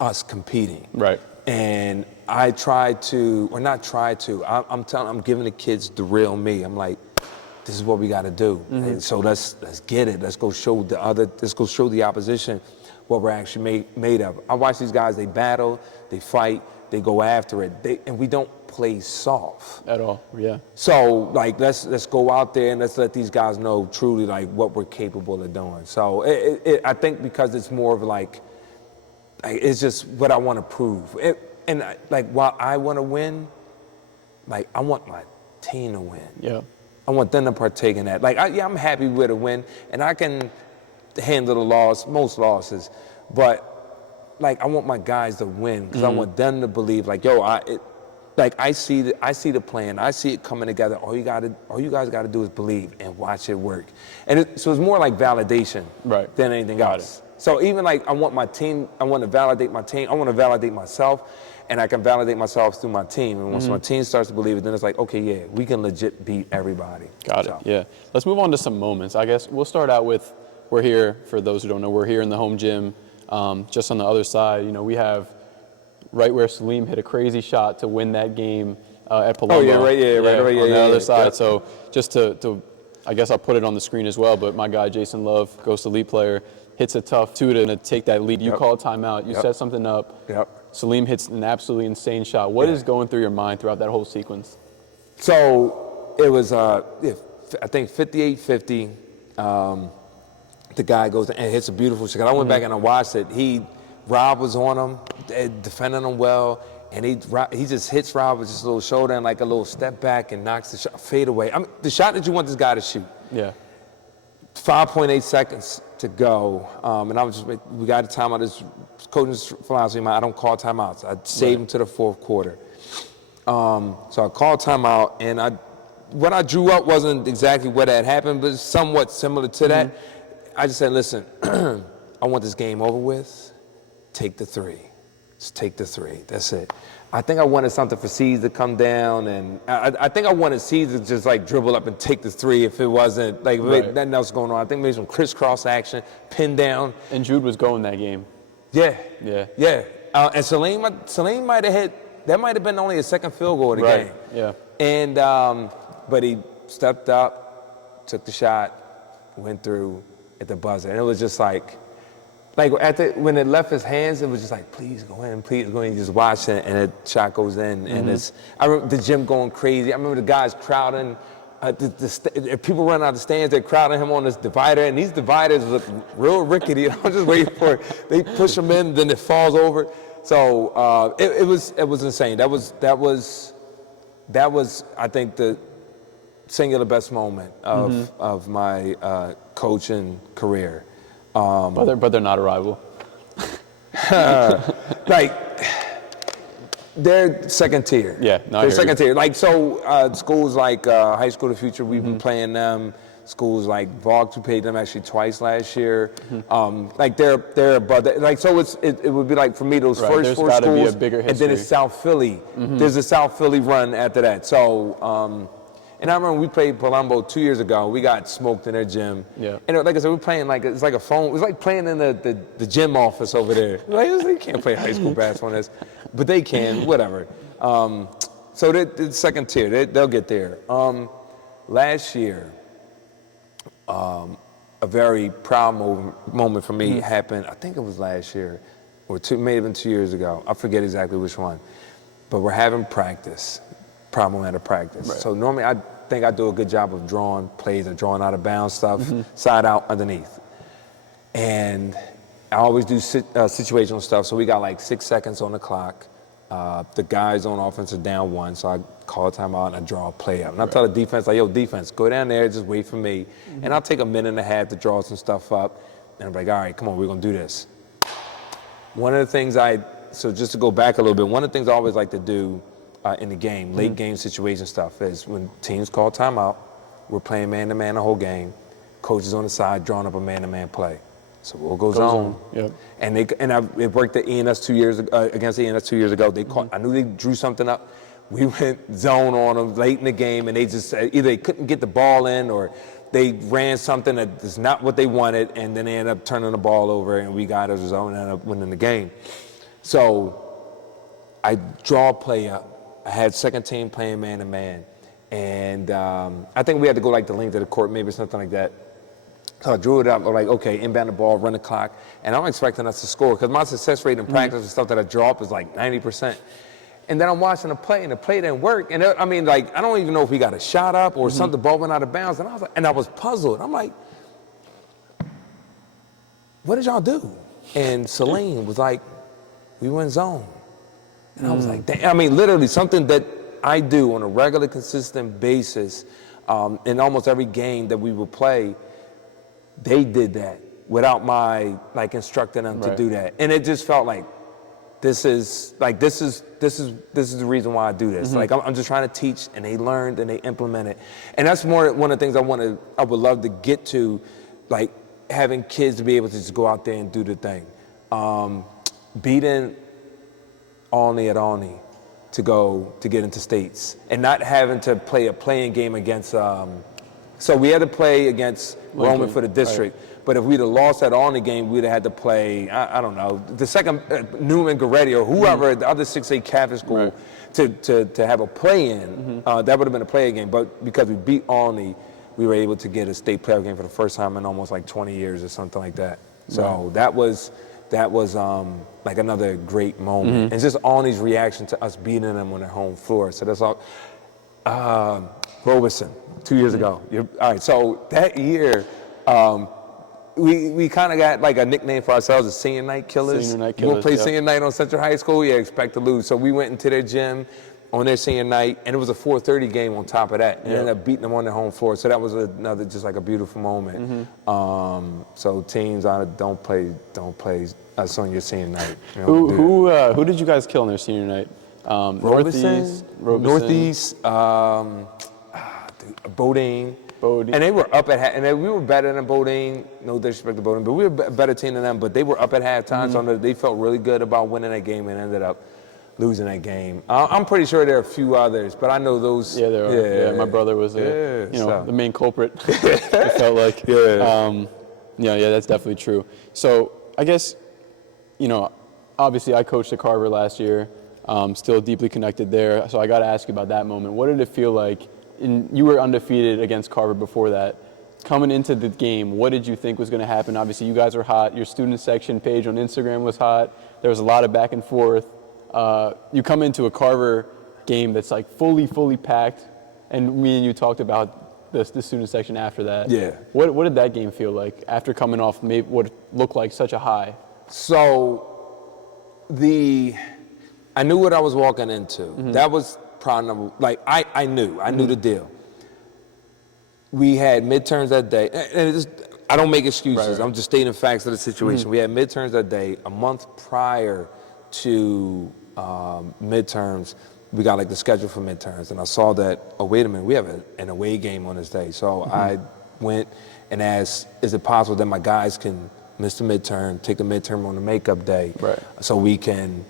us competing. Right. And I try to, or not try to, I'm giving the kids the real me. I'm like, this is what we got to do. And so let's get it. Let's go show the opposition what we're actually made of. I watch these guys, they battle, they fight, they go after it. And we don't play soft. At all, yeah. So like, let's go out there and let's let these guys know truly like what we're capable of doing. So I think because it's more of like it's just what I want to prove. And like while I want to win, like I want my team to win. Yeah. I want them to partake in that. Like I'm happy with a win, and I can handle most losses, but like I want my guys to win because I want them to believe like, yo, I see the plan. I see it coming together. All you guys got to do is believe and watch it work. And so it's more like validation than anything else. So even like I want my team, I want to validate my team. I want to validate myself, and I can validate myself through my team. And once my team starts to believe it, then it's like, okay, yeah, we can legit beat everybody. Got it. Yeah. Let's move on to some moments. I guess we'll start out with we're here. For those who don't know, we're here in the home gym, just on the other side. We have right where Seline hit a crazy shot to win that game at Palumbo. Oh yeah, right, on the other side. Yep. So just to, I guess I'll put it on the screen as well. But my guy Jason Love, Ghost Elite player, hits a tough two to take that lead. You call a timeout. You set something up. Seline hits an absolutely insane shot. What is going through your mind throughout that whole sequence? So it was, I think 58-50. The guy goes and hits a beautiful shot. I went back and I watched it. Rob was on him, defending him well, and he just hits Rob with just a little shoulder and like a little step back and knocks the shot, fade away. I mean, the shot that you want this guy to shoot. Yeah. 5.8 seconds to go, and we got a timeout. This coaching's philosophy, I don't call timeouts. I save them to the fourth quarter. So I called timeout, and what I drew up wasn't exactly what had happened, but somewhat similar to that. I just said, listen, I want this game over with. Take the three. Just take the three. That's it. I think I wanted something for C's to come down, and I think I wanted C's to just like dribble up and take the three if it wasn't like nothing else going on. I think maybe some crisscross action, pin down. And Jude was going that game. Yeah. And Seline might have hit. That might have been only a second field goal of the game. Yeah. And but he stepped up, took the shot, went through at the buzzer, and it was just like when it left his hands, it was just like, please go in, please go in. You just watch it, and the shot goes in, and I remember the gym going crazy. I remember the guys crowding. People running out the stands, they're crowding him on this divider, and these dividers look real rickety. I'm just waiting for it. They push him in, then it falls over. So it was insane. That was I think the singular best moment of my coaching career. But they're not a rival. Like they're second tier. Yeah, they're second tier. Like schools like High School of the Future, we've been playing them. Schools like Vogt, we played them actually twice last year. Like they're above that. Like so, it would be like for me those first four schools, be a bigger history. And then it's South Philly. There's a South Philly run after that. So And I remember we played Palumbo 2 years ago. We got smoked in their gym. Yeah. And like I said, we're playing like it's like a phone. It was like playing in the gym office over there. Like, you can't play high school basketball on this, but they can. Whatever. So the second tier, they'll get there. Last year, a very proud moment for me happened. I think it was last year, or may have been 2 years ago. I forget exactly which one. But we're having practice. Problem at a practice. Right. So normally I think I do a good job of drawing plays or drawing out of bounds stuff, side out, underneath. And I always do situational stuff. So we got like 6 seconds on the clock. The guys on offense are down 1, so I call a timeout and I draw a play up. And I tell the defense, like, yo, defense, go down there, just wait for me. And I'll take a minute and a half to draw some stuff up. And I'm like, all right, come on, we're going to do this. One of the things so just to go back a little bit, one of the things I always like to do in the game, late game situation stuff, is when teams call timeout, we're playing man-to-man the whole game, coach is on the side drawing up a man-to-man play. So we'll go zone. Yep. And it worked at ENS 2 years against ENS 2 years ago. They I knew they drew something up. We went zone on them late in the game, and they just either they couldn't get the ball in or they ran something that is not what they wanted, and then they ended up turning the ball over, and we got as a zone and ended up winning the game. So I draw a play up. I had second team playing man-to-man, and I think we had to go like the length of the court, maybe something like that. So I drew it up, like, okay, inbound the ball, run the clock, and I'm expecting us to score because my success rate in practice and stuff that I draw up is like 90%. And then I'm watching the play, and the play didn't work. And I mean, like, I don't even know if we got a shot up or something, the ball went out of bounds. And I was puzzled. I'm like, what did y'all do? And Seline was like, we went zone. And I was like, damn. I mean, literally something that I do on a regular, consistent basis in almost every game that we would play, they did that without my like instructing them to do that. And it just felt like this is the reason why I do this. Like I'm just trying to teach, and they learned and they implemented. And that's one of the things I would love to get to, like having kids to be able to just go out there and do the thing. Beating Olney at Olney to get into states, and not having to play a playing game against. So we had to play against Roman for the district. Right. But if we'd have lost that Olney game, we'd have had to play, I don't know, the second Newman, Goretti, or whoever, the other 6A Catholic school, to have a play-in. That would have been a play game. But because we beat Olney, we were able to get a state playoff game for the first time in almost like 20 years or something like that. So that was like another great moment. And just Olney's reaction to us beating them on their home floor. So that's all. Robeson, 2 years ago. All right, so that year, we kind of got like a nickname for ourselves, the Senior Night Killers. Senior Night You want to play Killers, Senior Night on Central High School? Yeah, expect to lose. So we went into their gym on their senior night, and it was a 4:30 game on top of that, and ended up beating them on their home floor. So that was another just like a beautiful moment. So teams don't play us on your senior night. You know, who did you guys kill on their senior night? Robeson, Northeast, Bodine. And they were up at and we were better than Bodine. No disrespect to Bodine, but we were a better team than them. But they were up at halftime, so they felt really good about winning that game and ended up losing that game. I'm pretty sure there are a few others, but I know those. Yeah, there are. Yeah, my brother was the main culprit. It felt like. Yeah, that's definitely true. So I guess, obviously I coached at Carver last year. Still deeply connected there. So I got to ask you about that moment. What did it feel like? You were undefeated against Carver before that. Coming into the game, what did you think was going to happen? Obviously, you guys were hot. Your student section page on Instagram was hot. There was a lot of back and forth. You come into a Carver game that's like fully packed, and me and you talked about the student section after that. Yeah. What did that game feel like after coming off maybe what looked like such a high? So I knew what I was walking into. That was problem number. Like I knew the deal. We had midterms that day, and I don't make excuses. I'm just stating facts of the situation. We had midterms that day. A month prior to midterms, we got like the schedule for midterms, and I saw that. Oh, wait a minute, we have an away game on this day. So I went and asked, is it possible that my guys can miss the midterm, take the midterm on the makeup day, so we can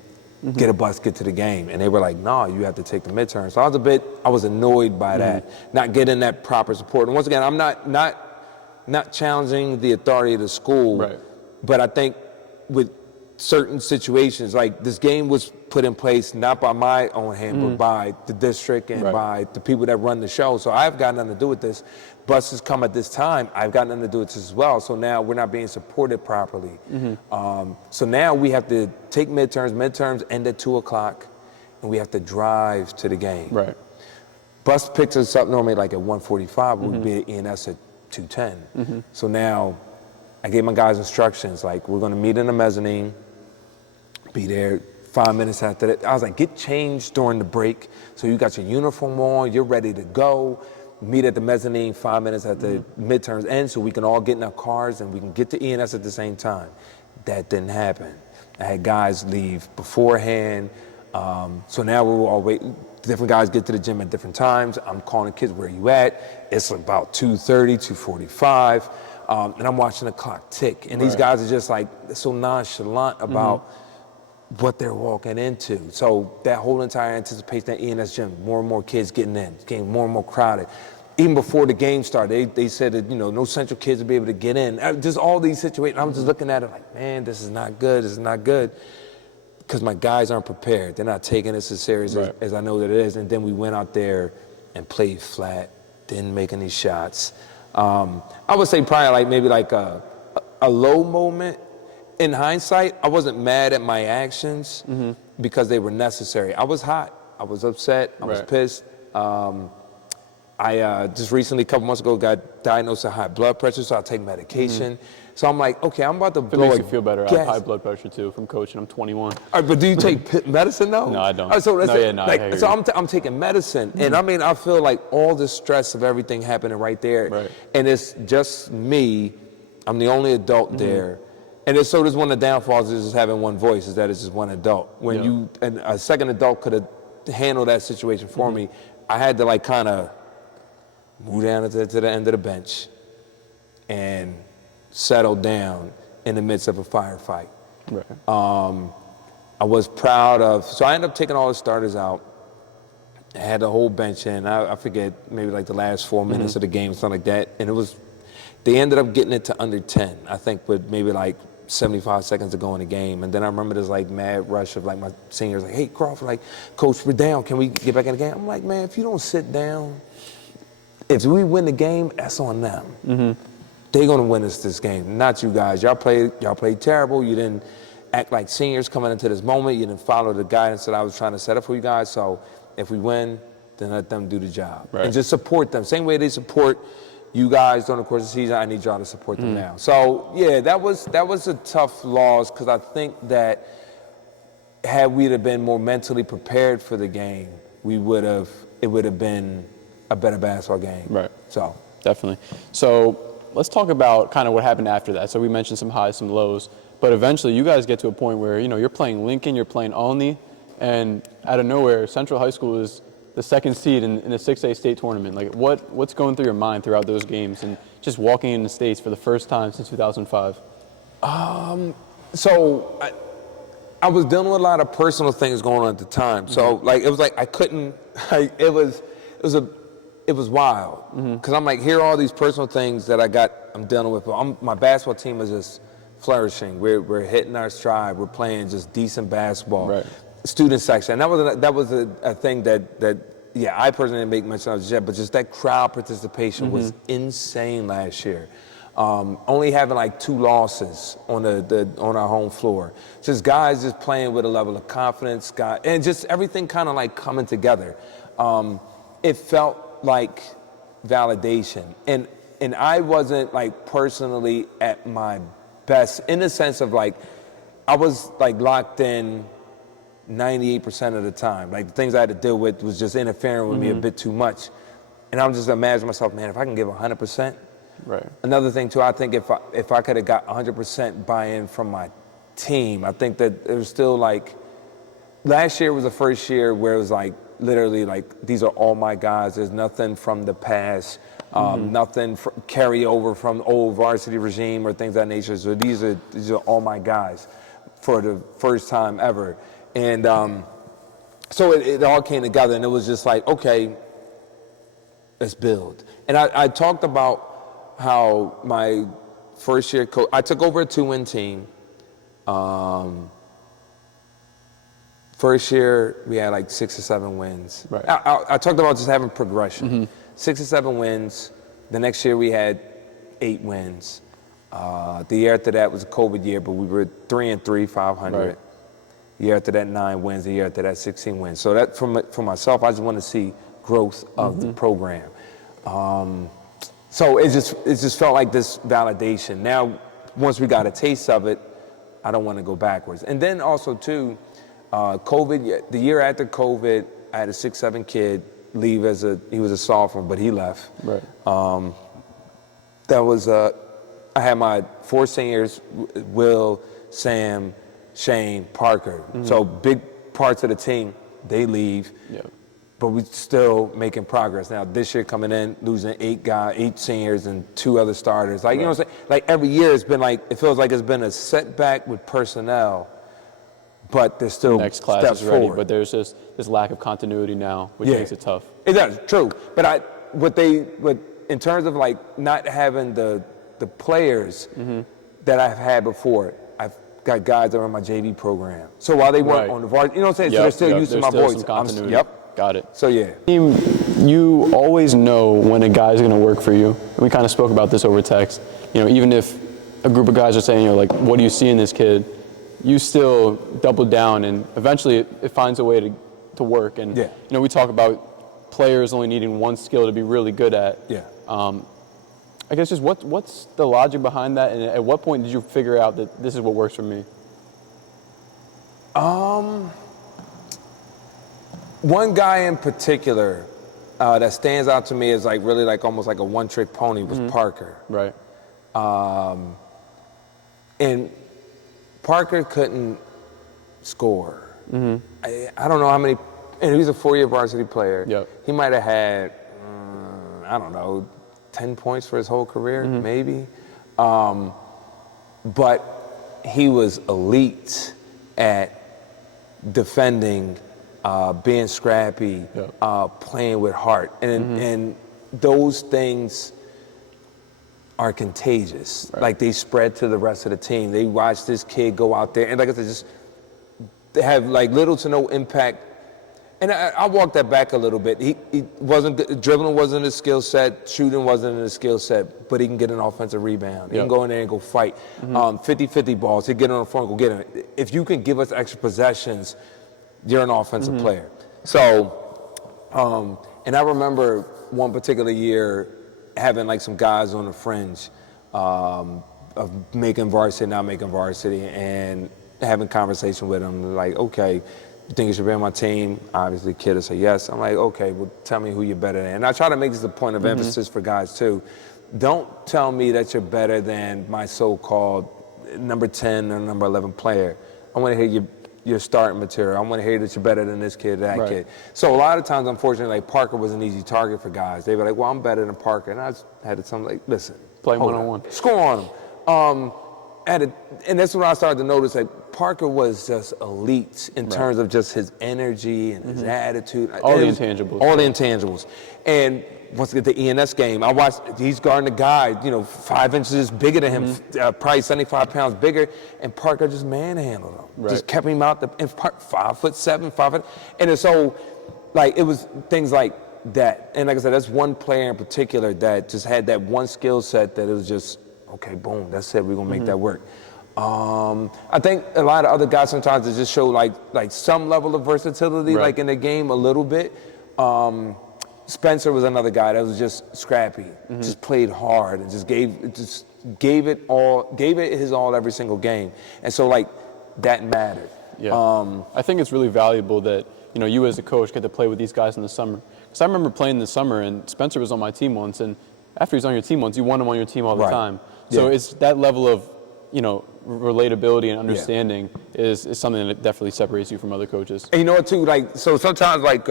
get a bus, get to the game. And they were like, no, you have to take the midterm. So I was annoyed by that, not getting that proper support. And once again, I'm not challenging the authority of the school, right. but I think with certain situations, like this game was put in place not by my own hand, but by the district and by the people that run the show. So I've got nothing to do with this. Buses come at this time, I've got nothing to do with this as well. So now we're not being supported properly. So now we have to take midterms end at 2 o'clock, and we have to drive to the game. Right. Bus picks us up normally like at 1:45, we'd be at ENS at 2:10. So now I gave my guys instructions, like we're gonna meet in the mezzanine, be there 5 minutes after that. I was like, get changed during the break, so you got your uniform on, you're ready to go. Meet at the mezzanine 5 minutes after midterms end, so we can all get in our cars and we can get to ENS at the same time. That didn't happen. I had guys leave beforehand, so now we're all waiting. Different guys get to the gym at different times. I'm calling the kids, where you at? It's about 2:30, 2:45. And I'm watching the clock tick. And these guys are just like so nonchalant about what they're walking into. So that whole entire anticipation at ENS gym, more and more kids getting in, getting more and more crowded. Even before the game started, they said that, no Central kids would be able to get in. Just all these situations. I'm just looking at it like, man, this is not good. This is not good. Because my guys aren't prepared. They're not taking this as serious as I know that it is. And then we went out there and played flat, didn't make any shots. I would say probably maybe a low moment. In hindsight, I wasn't mad at my actions because they were necessary. I was hot. I was upset. I was pissed. I just recently, a couple months ago, got diagnosed with high blood pressure, so I take medication. So I'm like, okay, I'm about to blow. It makes you feel better. I have high blood pressure too from coaching. I'm 21. All right, but do you take medicine though? No, I don't. I'm taking medicine, and I mean, I feel like all the stress of everything happening right there, and it's just me. I'm the only adult there, and so there's one of the downfalls is just having one voice, is that it's just one adult. When and a second adult could have handled that situation for me, I had to kind of move down to the end of the bench and settle down in the midst of a firefight. I was proud of, so I ended up taking all the starters out. I had the whole bench in. I forget, maybe the last 4 minutes of the game, something like that. And they ended up getting it to under 10, I think, with maybe 75 seconds to go in the game. And then I remember this mad rush of my seniors, hey, Crawford, coach, we're down. Can we get back in the game? I'm like, man, if you don't sit down, if we win the game, that's on them. They're gonna win us this game, not you guys. Y'all played terrible. You didn't act like seniors coming into this moment. You didn't follow the guidance that I was trying to set up for you guys. So if we win, then let them do the job. And just support them. Same way they support you guys during the course of the season, I need y'all to support them now. So yeah, that was a tough loss, because I think that had we been more mentally prepared for the game, it would have been a better basketball game. So definitely. So let's talk about kind of what happened after that. So we mentioned some highs, some lows, but eventually you guys get to a point where, you're playing Lincoln, you're playing Olney, and out of nowhere, Central High School is the second seed in the 6A state tournament. What's going through your mind throughout those games and just walking in the States for the first time since 2005? So I was dealing with a lot of personal things going on at the time. So it was I couldn't, it was wild, because I'm here are all these personal things that I'm dealing with. My basketball team is just flourishing. We're hitting our stride. We're playing just decent basketball. Student section. And that was a thing that I personally didn't make mention of yet, but just that crowd participation was insane last year. Only having 2 losses on our home floor. Just guys just playing with a level of confidence, and just everything kind of coming together. It felt like validation, and I wasn't personally at my best, in the sense of I was locked in 98% of the time. The things I had to deal with was just interfering with me a bit too much, and I'm just imagining myself, man, if I can give 100%. Another thing too, I think if I could have got 100% buy-in from my team, I think that it was still last year was the first year where it was literally these are all my guys. There's nothing from the past, nothing carry over from old varsity regime or things of that nature. So these are all my guys for the first time ever. And so it all came together, and it was just like, okay, let's build. And I talked about how my first year coach, I took over a 2-win team. First year, we had like 6 or 7 wins. Right. I talked about just having progression. 6 or 7 wins. The next year, we had 8 wins. The year after that was a COVID year, but we were 3-3, 500. Right. The year after that, 9 wins. The year after that, 16 wins. So that for myself, I just want to see growth of the program. So it just felt like this validation. Now, once we got a taste of it, I don't want to go backwards. And then also too, COVID. The year after COVID, I had a 6'7" kid leave he was a sophomore, but he left. Right. I had my 4 seniors: Will, Sam, Shane, Parker. So big parts of the team, they leave. Yep. But we're still making progress. Now, this year coming in, losing 8 seniors and 2 other starters. Like, you know what I'm saying? Like, every year it's been like, it feels like it's been a setback with personnel, but there's still Next class steps is ready, forward. but there's just this lack of continuity now, which makes it tough. It does, true. But in terms of like not having the players that I've had before, I've got guys that are on my JV program. So while they weren't on the varsity, you know what I'm saying? So they're still used to my voice. Some continuity. Got it. So yeah. You always know when a guy's going to work for you. And we kind of spoke about this over text. You know, even if a group of guys are saying, you know, like, what do you see in this kid? You still double down, and eventually it finds a way to work. And you know, we talk about players only needing one skill to be really good at. Yeah. I guess just what's the logic behind that, and at what point did you figure out that this is what works for me? One guy in particular that stands out to me is like really like almost like a one-trick pony was Parker. Right. And Parker couldn't score. I don't know how many, and he's a 4-year varsity player. Yep. He might have had, I don't know, 10 points for his whole career, maybe. But he was elite at defending, being scrappy, playing with heart. And those things are contagious. Right. Like, they spread to the rest of the team. They watch this kid go out there, and like I said, just have like little to no impact. And I walked that back a little bit. He wasn't good. Dribbling wasn't his skill set. Shooting wasn't his skill set. But he can get an offensive rebound. He can go in there and go fight. 50-50 balls. He'd get on the floor and go get it. If you can give us extra possessions, you're an offensive player. So, and I remember one particular year having like some guys on the fringe of making varsity, not making varsity, and having conversation with them. Like, okay, you think you should be on my team? Obviously, kid will say yes. I'm like, okay, well, tell me who you're better than. And I try to make this a point of emphasis for guys too. Don't tell me that you're better than my so-called number 10 or number 11 player. I want to hear your starting material. I want to hear that you're better than this kid or that kid. So a lot of times, unfortunately, like Parker was an easy target for guys. They were like, well, I'm better than Parker. And I just had to tell them, like, listen. Play one-on-one. Score on him. And that's when I started to notice that Parker was just elite in terms of just his energy and his attitude. All the intangibles. All the intangibles. And once we get the ENS game, I watched, he's guarding a guy, 5 inches bigger than him, probably 75 pounds bigger, and Parker just manhandled him. Right. Just kept him out, 5'7", 5 foot. And it's so, like, it was things like that. And like I said, that's one player in particular that just had that one skill set that it was just, okay, boom, that's it, we're gonna make that work. I think a lot of other guys sometimes they just show like some level of versatility, like in the game a little bit. Spencer was another guy that was just scrappy, just played hard and just gave it his all every single game. And so like that mattered. Yeah. I think it's really valuable that you as a coach get to play with these guys in the summer. Because I remember playing in the summer, and Spencer was on my team once, and after he's on your team once, you want him on your team all the time. So it's that level of relatability and understanding is something that definitely separates you from other coaches. And you know what too, like, so sometimes like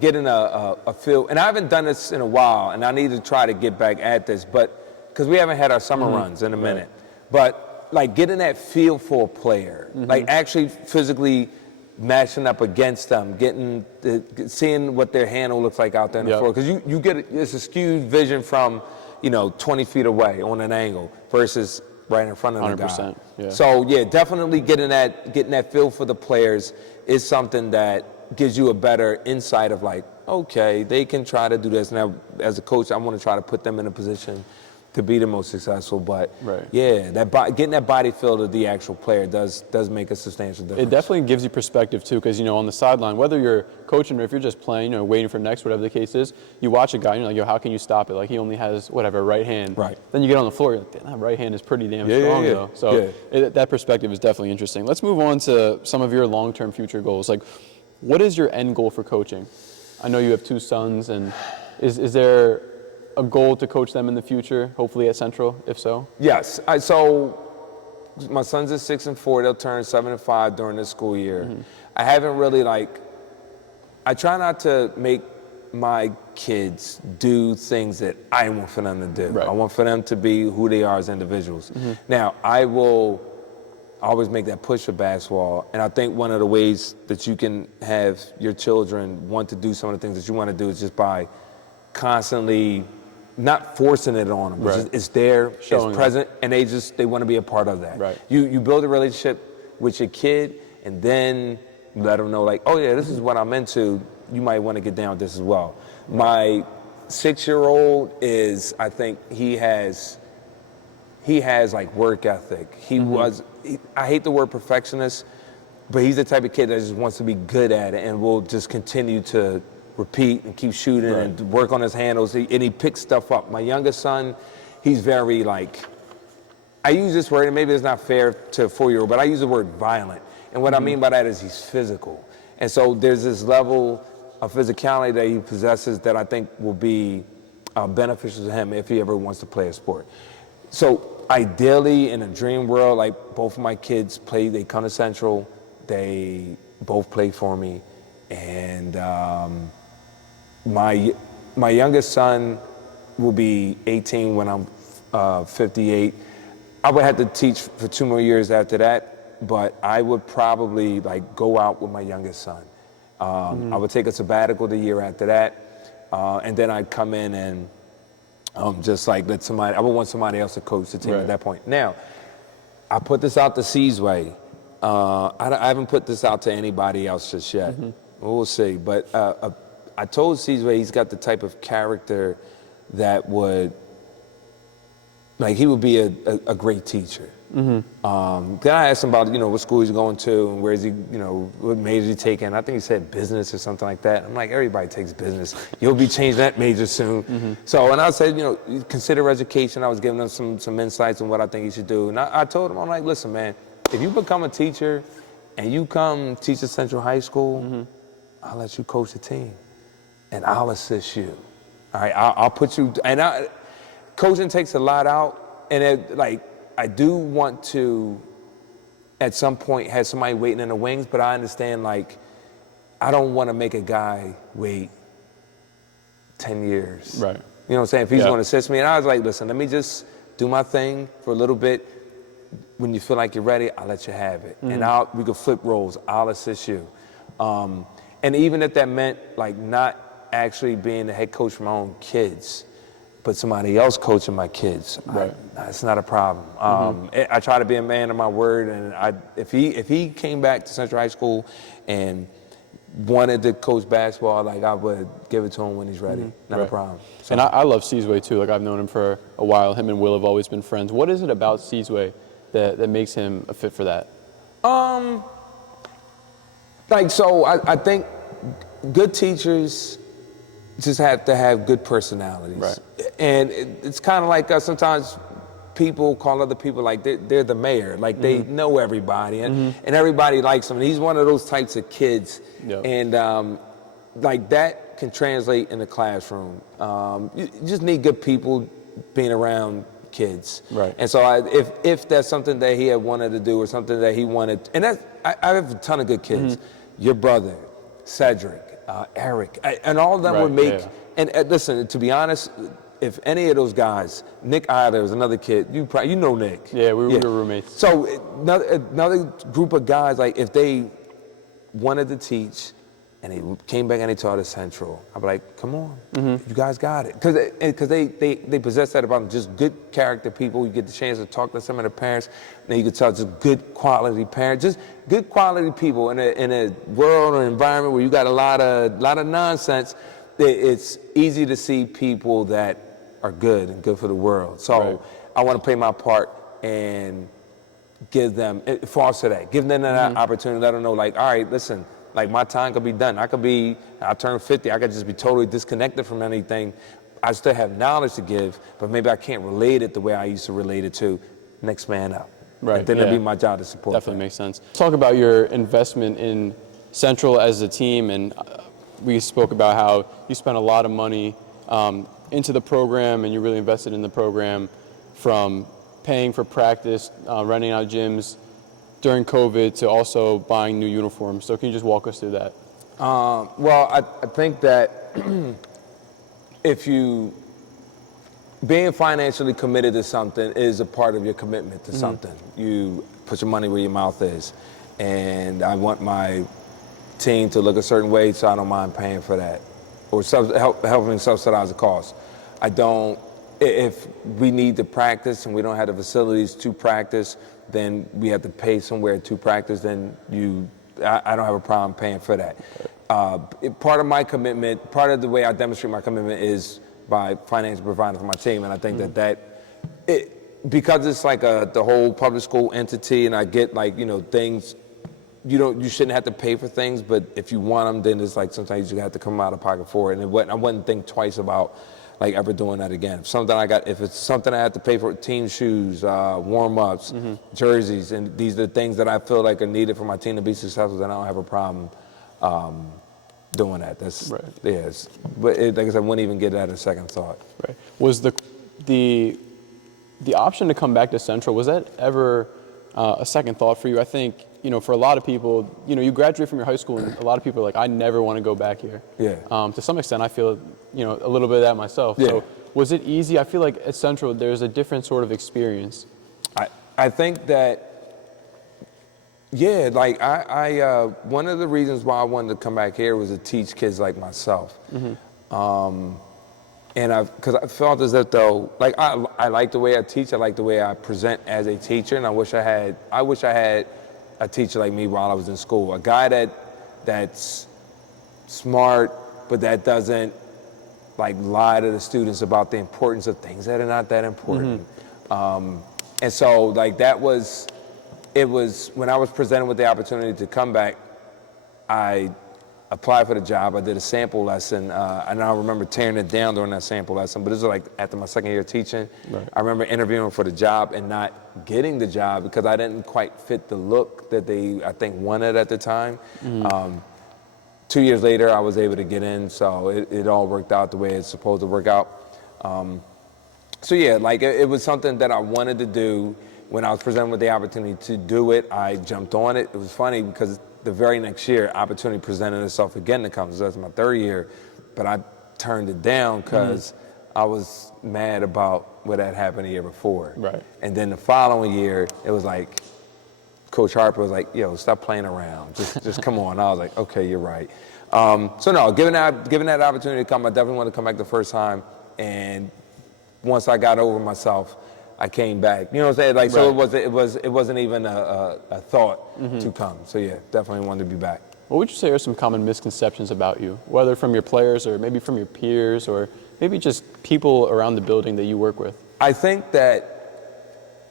getting a feel, and I haven't done this in a while, and I need to try to get back at this, but because we haven't had our summer runs in a minute. But like getting that feel for a player, like actually physically matching up against them, seeing what their handle looks like out there on the floor. Because you get it's a skewed vision from, 20 feet away on an angle versus right in front of the guy. 100%. Yeah. So yeah, definitely getting that feel for the players is something that gives you a better insight of like, okay, they can try to do this. Now, as a coach, I want to try to put them in a position to be the most successful. But yeah, getting that body feel of the actual player does make a substantial difference. It definitely gives you perspective too, because on the sideline, whether you're coaching or if you're just playing, waiting for next, whatever the case is, you watch a guy and you're like, yo, how can you stop it? Like he only has whatever right hand. Right. Then you get on the floor, you're like, that right hand is pretty damn strong though. So that perspective is definitely interesting. Let's move on to some of your long-term future goals. Like, what is your end goal for coaching? I know you have 2 sons, and is there a goal to coach them in the future, hopefully at Central, if so? Yes. So my sons are 6 and 4. They'll turn 7 and 5 during this school year. I haven't really I try not to make my kids do things that I want for them to do. Right. I want for them to be who they are as individuals. Now, I will always make that push for basketball, and I think one of the ways that you can have your children want to do some of the things that you want to do is just by constantly not forcing it on them. Right. It's there, Showing it's present, and they want to be a part of that. Right. You build a relationship with your kid, and then you let them know, like, oh yeah, this is what I'm into. You might want to get down with this as well. My 6-year-old is, I think he has like work ethic. I hate the word perfectionist, but he's the type of kid that just wants to be good at it and will just continue to repeat and keep shooting and work on his handles, and he picks stuff up. My youngest son, he's very I use this word, and maybe it's not fair to a 4-year-old, but I use the word violent. And what I mean by that is he's physical. And so there's this level of physicality that he possesses that I think will be beneficial to him if he ever wants to play a sport. So ideally, in a dream world, both of my kids they come to Central, they both play for me, and my youngest son will be 18 when I'm 58. I would have to teach for 2 more years after that, but I would probably go out with my youngest son. I would take a sabbatical the year after that, and then I'd come in and just let somebody. I would want somebody else to coach the team at that point. Now, I put this out to Seasway. I haven't put this out to anybody else just yet. We'll see. But I told Seasway he's got the type of character that would, he would be a great teacher. Then I asked him about, what school he's going to and where is he, what major he taking. I think he said business or something like that. I'm like, everybody takes business. You'll be changing that major soon. So, and I said, consider education. I was giving him some insights on what I think he should do. And I told him, I'm like, listen, man, if you become a teacher and you come teach at Central High School, I'll let you coach the team and I'll assist you. All right, I'll put you, and coaching takes a lot out, and I do want to, at some point, have somebody waiting in the wings, but I understand, I don't want to make a guy wait 10 years. Right. You know what I'm saying? If he's going to assist me. And I was like, listen, let me just do my thing for a little bit. When you feel like you're ready, I'll let you have it. And we could flip roles. I'll assist you. And even if that meant, not actually being the head coach for my own kids, but somebody else coaching my kids, it's not a problem. I try to be a man of my word, and if he came back to Central High School and wanted to coach basketball, I would give it to him when he's ready. Not a problem. So. And I love Seasway too. I've known him for a while. Him and Will have always been friends. What is it about Seasway that makes him a fit for that? So I think good teachers just have to have good personalities. Right. And it's kind of like sometimes people call other people they're the mayor. They know everybody and everybody likes them. And he's one of those types of kids. Yep. And that can translate in the classroom. You just need good people being around kids. Right. And so if that's something that he had wanted to do or something that he wanted, and I have a ton of good kids. Your brother, Cedric, Eric, and all of them would make, and listen, to be honest, if any of those guys, Nick Eiler was another kid, you know Nick. Yeah, we were roommates. So another group of guys, like if they wanted to teach and they came back and they taught at Central, I'd be like, come on, you guys got it. Because they possess that about them, just good character people. You get the chance to talk to some of the parents, and you can tell just good quality parents, just good quality people in a world or environment where you got a lot of nonsense. It's easy to see people that are good and good for the world. So I want to play my part and give them, foster that, give them that opportunity, let them know, like, all right, listen, like my time could be done. I turn 50, I could just be totally disconnected from anything. I still have knowledge to give, but maybe I can't relate it the way I used to relate it to next man up. Right. And then it'll be my job to support Definitely makes sense. Talk about your investment in Central as a team, and we spoke about how you spent a lot of money into the program, and you really invested in the program, from paying for practice, renting out gyms during COVID, to also buying new uniforms. So can you just walk us through that? Well, I think that being financially committed to something is a part of your commitment to something. You put your money where your mouth is. And I want my team to look a certain way, so I don't mind paying for that, or helping subsidize the cost. If we need to practice and we don't have the facilities to practice, then we have to pay somewhere to practice, then I don't have a problem paying for that. Part of my commitment, part of the way I demonstrate my commitment is by financially providing for my team, and I think because it's like the whole public school entity, and I get things, you shouldn't have to pay for things, but if you want them, then it's like sometimes you have to come out of pocket for it, and I wouldn't think twice about ever doing that again. If it's something I have to pay for, team shoes, warm-ups, jerseys, and these are the things that I feel like are needed for my team to be successful, then I don't have a problem doing that. That's right. Yes, but like I said, I wouldn't even get that a second thought. Right. Was the option to come back to Central, was that ever a second thought for you? I think, for a lot of people, you graduate from your high school, and a lot of people are like, I never want to go back here. Yeah. To some extent, I feel, a little bit of that myself. Yeah. So was it easy? I feel like at Central, there's a different sort of experience. I think that, one of the reasons why I wanted to come back here was to teach kids like myself. Because I felt as if though, I like the way I teach, I like the way I present as a teacher, and I wish I had a teacher like me while I was in school. A guy that's smart, but that doesn't lie to the students about the importance of things that are not that important. And so it was when I was presented with the opportunity to come back, I applied for the job. I did a sample lesson, and I remember tearing it down during that sample lesson, but this was after my second year teaching. Right. I remember interviewing for the job and not getting the job because I didn't quite fit the look that they, I think, wanted at the time. 2 years later, I was able to get in, so it all worked out the way it's supposed to work out. It was something that I wanted to do. When I was presented with the opportunity to do it, I jumped on it. It was funny because the very next year, opportunity presented itself again to come. So that's my third year, but I turned it down because I was mad about what had happened the year before. Right. And then the following year, it was like, Coach Harper was like, yo, stop playing around. Just come on. I was like, okay, you're right. Given that opportunity to come, I definitely wanted to come back the first time. And once I got over myself, I came back. You know what I'm saying? So it wasn't even a thought to come. So yeah, definitely wanted to be back. What would you say are some common misconceptions about you, whether from your players or maybe from your peers or maybe just people around the building that you work with? I think that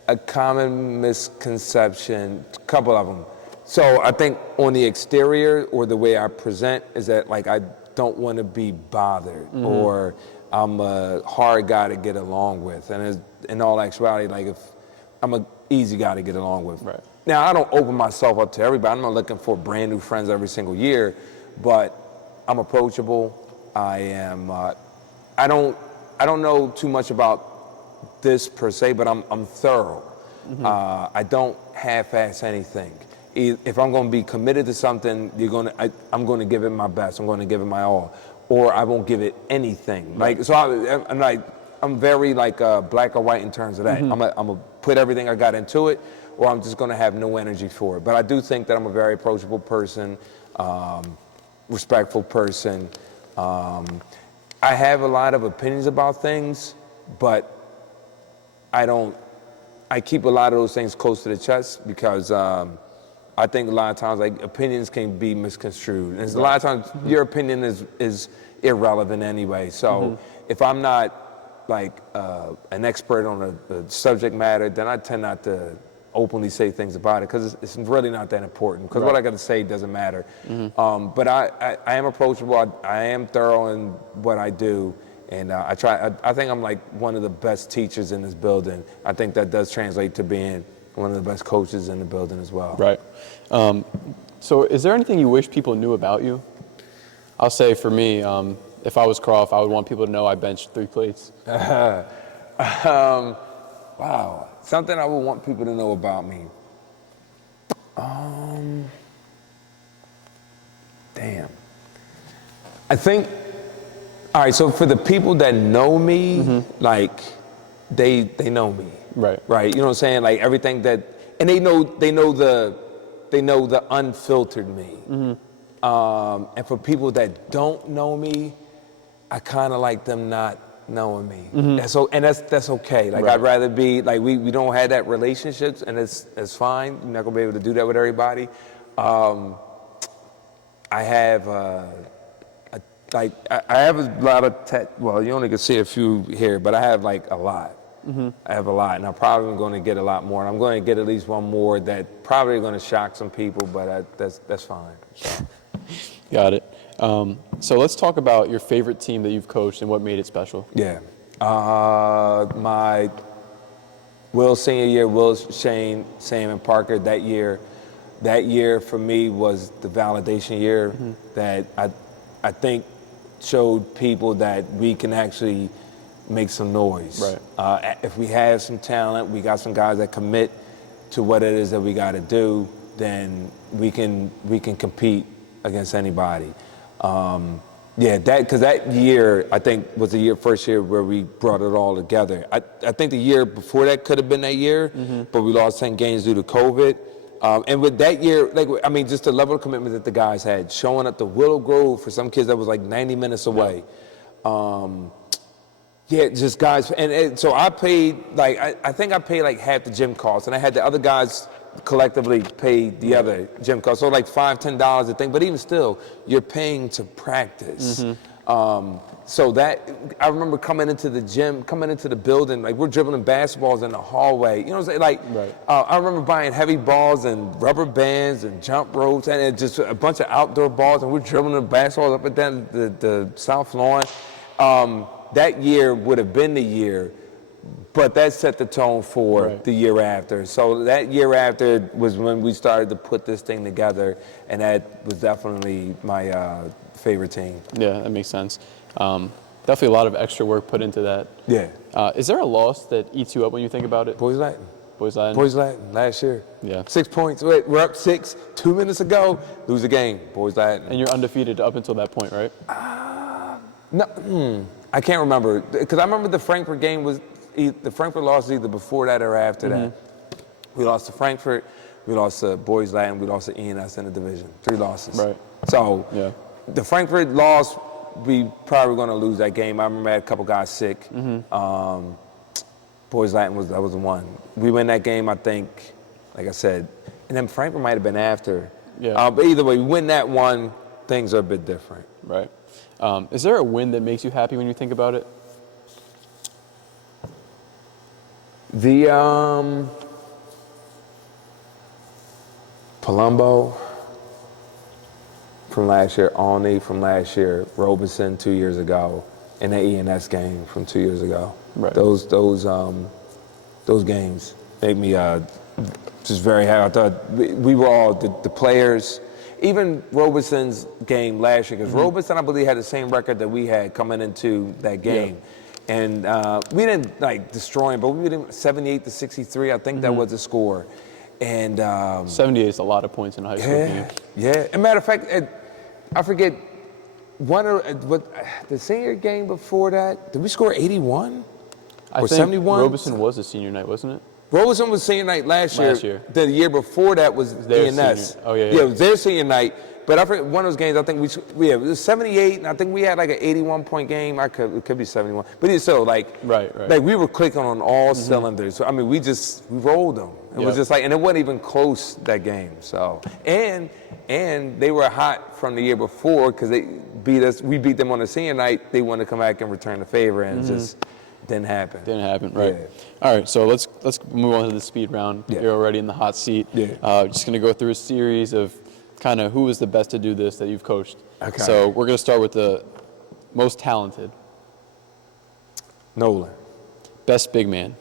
a common misconception, a couple of them. So I think on the exterior or the way I present is that I don't want to be bothered or I'm a hard guy to get along with. And in all actuality, if I'm an easy guy to get along with. Right. Now, I don't open myself up to everybody. I'm not looking for brand new friends every single year, but I'm approachable. I am, I don't know too much about this per se, but I'm thorough. I don't half-ass anything. If I'm going to be committed to something, I'm going to give it my best. I'm going to give it my all, or I won't give it anything. Right. I'm I'm very like black or white in terms of that. I'm gonna put everything I got into it, or I'm just gonna have no energy for it. But I do think that I'm a very approachable person, respectful person. I have a lot of opinions about things, but I keep a lot of those things close to the chest because I think a lot of times like opinions can be misconstrued. And a lot of times your opinion is irrelevant anyway. So if I'm not like an expert on a subject matter, then I tend not to openly say things about it because it's really not that important because what I got to say doesn't matter. But I am approachable. I am thorough in what I do. And I think I'm like one of the best teachers in this building. I think that does translate to being one of the best coaches in the building as well. Right. So is there anything you wish people knew about you? I'll say for me, if I was Crawf, I would want people to know I benched 3 plates. Wow. Something I would want people to know about me. Damn. I think, all right, so for the people that know me, like, they know me. Right. Right. You know what I'm saying? Like everything that, and they know the unfiltered me. And for people that don't know me, I kind of like them not knowing me. And that's okay. Like I'd rather be like we don't have that relationships, and it's fine. You're not gonna be able to do that with everybody. I have I have a lot of well, you only can see a few here, but I have like a lot. I have a lot, and I'm probably going to get a lot more. And I'm going to get at least one more that probably going to shock some people, but that's fine. So. Got it. So let's talk about your favorite team that you've coached and what made it special. Yeah. My Will's senior year, Will, Shane, Sam, and Parker, that year for me was the validation year that I think showed people that we can actually make some noise. Right. If we have some talent, we got some guys that commit to what it is that we got to do, then we can compete against anybody. Because that year I think was the first year where we brought it all together. I think the year before that could have been that year, but we lost 10 games due to COVID. And with that year, just the level of commitment that the guys had, showing up to Willow Grove for some kids that was like 90 minutes away. Just guys, and so I paid I think I paid like half the gym costs, and I had the other guys collectively pay the other gym costs, so like $5-10 a thing. But even still, you're paying to practice. So that I remember coming into the gym, coming into the building, like we're dribbling basketballs in the hallway. You know what I'm saying? I remember buying heavy balls and rubber bands and jump ropes and just a bunch of outdoor balls, and we're dribbling the basketballs up and down the South Lawn. That year would have been the year, but that set the tone for the year after. So that year after was when we started to put this thing together, and that was definitely my favorite team. Yeah, that makes sense. Definitely a lot of extra work put into that. Yeah. Is there a loss that eats you up when you think about it? Boys Latin. Boys Latin? Boys Latin, last year. Yeah. 6 points. Wait, we're up 6, 2 minutes ago, lose the game. Boys Latin. And you're undefeated up until that point, right? No, I can't remember. Because I remember the Frankfurt game the Frankfurt loss was either before that or after that. We lost to Frankfurt, we lost to Boys Latin, we lost to ENS in the division. 3 losses. Right. So the Frankfurt loss, we probably going to lose that game. I remember I had a couple guys sick. Boys Latin was the one. We win that game, I think, like I said, and then Frankfurt might have been after. Yeah. But either way, we win that one, things are a bit different. Right. Is there a win that makes you happy when you think about it? The Palumbo from last year, Alney from last year, Robeson 2 years ago, and the ENS game from 2 years ago. Right. Those games make me just very happy. I thought we were all the players. Even Robeson's game last year, because Robeson, I believe, had the same record that we had coming into that game. Yeah. And we didn't destroy him, but we did 78-63. I think that was the score. And 78 is a lot of points in a high school game. Yeah. As a matter of fact, I forget the senior game before that. Did we score 81? I or think 71. Robeson was a senior night, wasn't it? Robeson was senior night last year. The year before that was their ENS. senior. Oh, yeah. Yeah, it was their senior night. But I forget one of those games, I think it was 78, and I think we had like an 81-point game. It could be 71. But it's still like, right. Like we were clicking on all cylinders. So, I mean, we rolled them. It was just like, and it wasn't even close, that game. So, and they were hot from the year before because they beat us. We beat them on the senior night. They wanted to come back and return the favor, and just didn't happen. Didn't happen, right? Yeah. All right, so let's move on to the speed round. Yeah. You're already in the hot seat. Yeah. Just gonna go through a series of kind of who was the best to do this that you've coached. Okay. So we're gonna start with the most talented. Nolan. Best big man.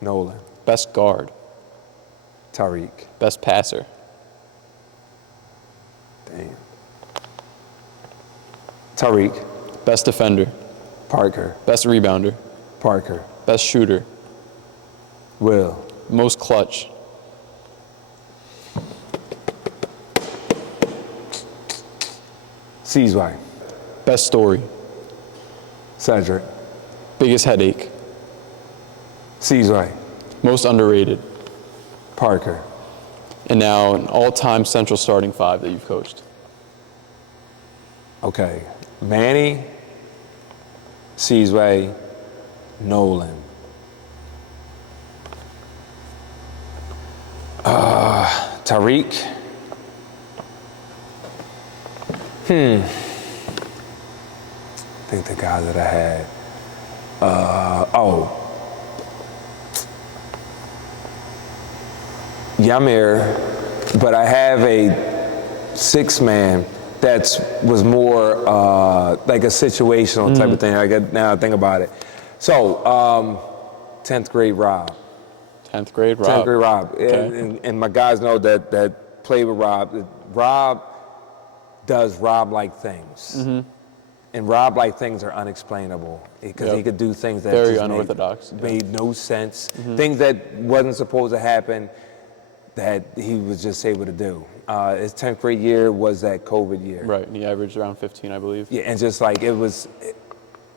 Nolan. Best guard. Tariq. Best passer. Damn. Tariq. Best defender. Parker. Best rebounder. Parker. Best shooter. Will. Most clutch. Seasway. Best story. Cedric. Biggest headache. Seasway. Most underrated. Parker. And now an all-time central starting five that you've coached. Okay. Manny. Seasway. Nolan. Tariq. I think the guy that I had. Yamir, but I have a six-man that was more like a situational type of thing. Now I think about it. So, 10th grade Rob. 10th grade Rob. 10th grade Rob. Okay. And my guys know that play with Rob. Rob does Rob-like things. And Rob-like things are unexplainable because he could do things that very just unorthodox. made no sense. Things that wasn't supposed to happen that he was just able to do. His 10th grade year was that COVID year. Right, and he averaged around 15, I believe. Yeah, and just like it was,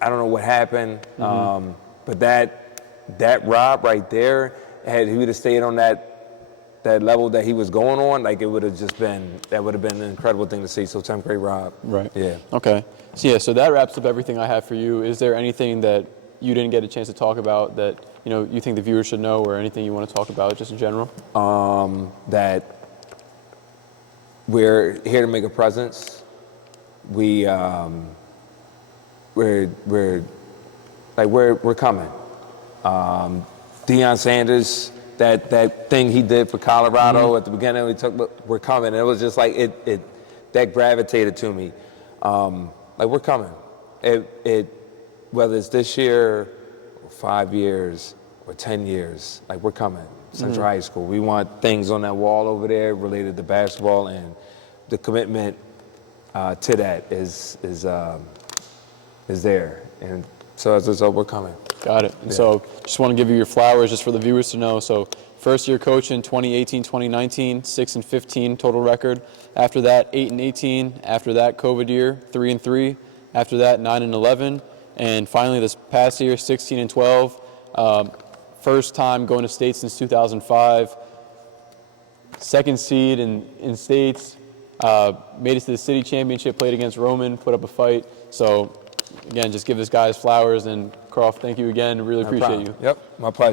I don't know what happened, but that Rob right there, had he would have stayed on that level that he was going on, like it would have just been, that would have been an incredible thing to see. So 10th grade Rob. Right. Yeah. Okay. So that wraps up everything I have for you. Is there anything that you didn't get a chance to talk about that you think the viewers should know, or anything you want to talk about just in general? That we're here to make a presence. We're coming. Deion Sanders, that thing he did for Colorado at the beginning, we're coming. And it was just like that gravitated to me. Like we're coming. Whether it's this year, or 5 years, or 10 years, like we're coming. Central High School. We want things on that wall over there related to basketball, and the commitment to that is there. And so as a result, we're coming. Got it. Yeah. So just want to give you your flowers just for the viewers to know. So first year coach in 2018-2019, 6-15 total record. After that, 8-18. After that, COVID year, 3-3. After that, 9-11. And finally, this past year, 16-12. First time going to state since 2005. Second seed in states. Made it to the city championship, played against Roman, put up a fight. So again, just give this guy his flowers. And Crawf, thank you again. Really appreciate you. Yep, my pleasure.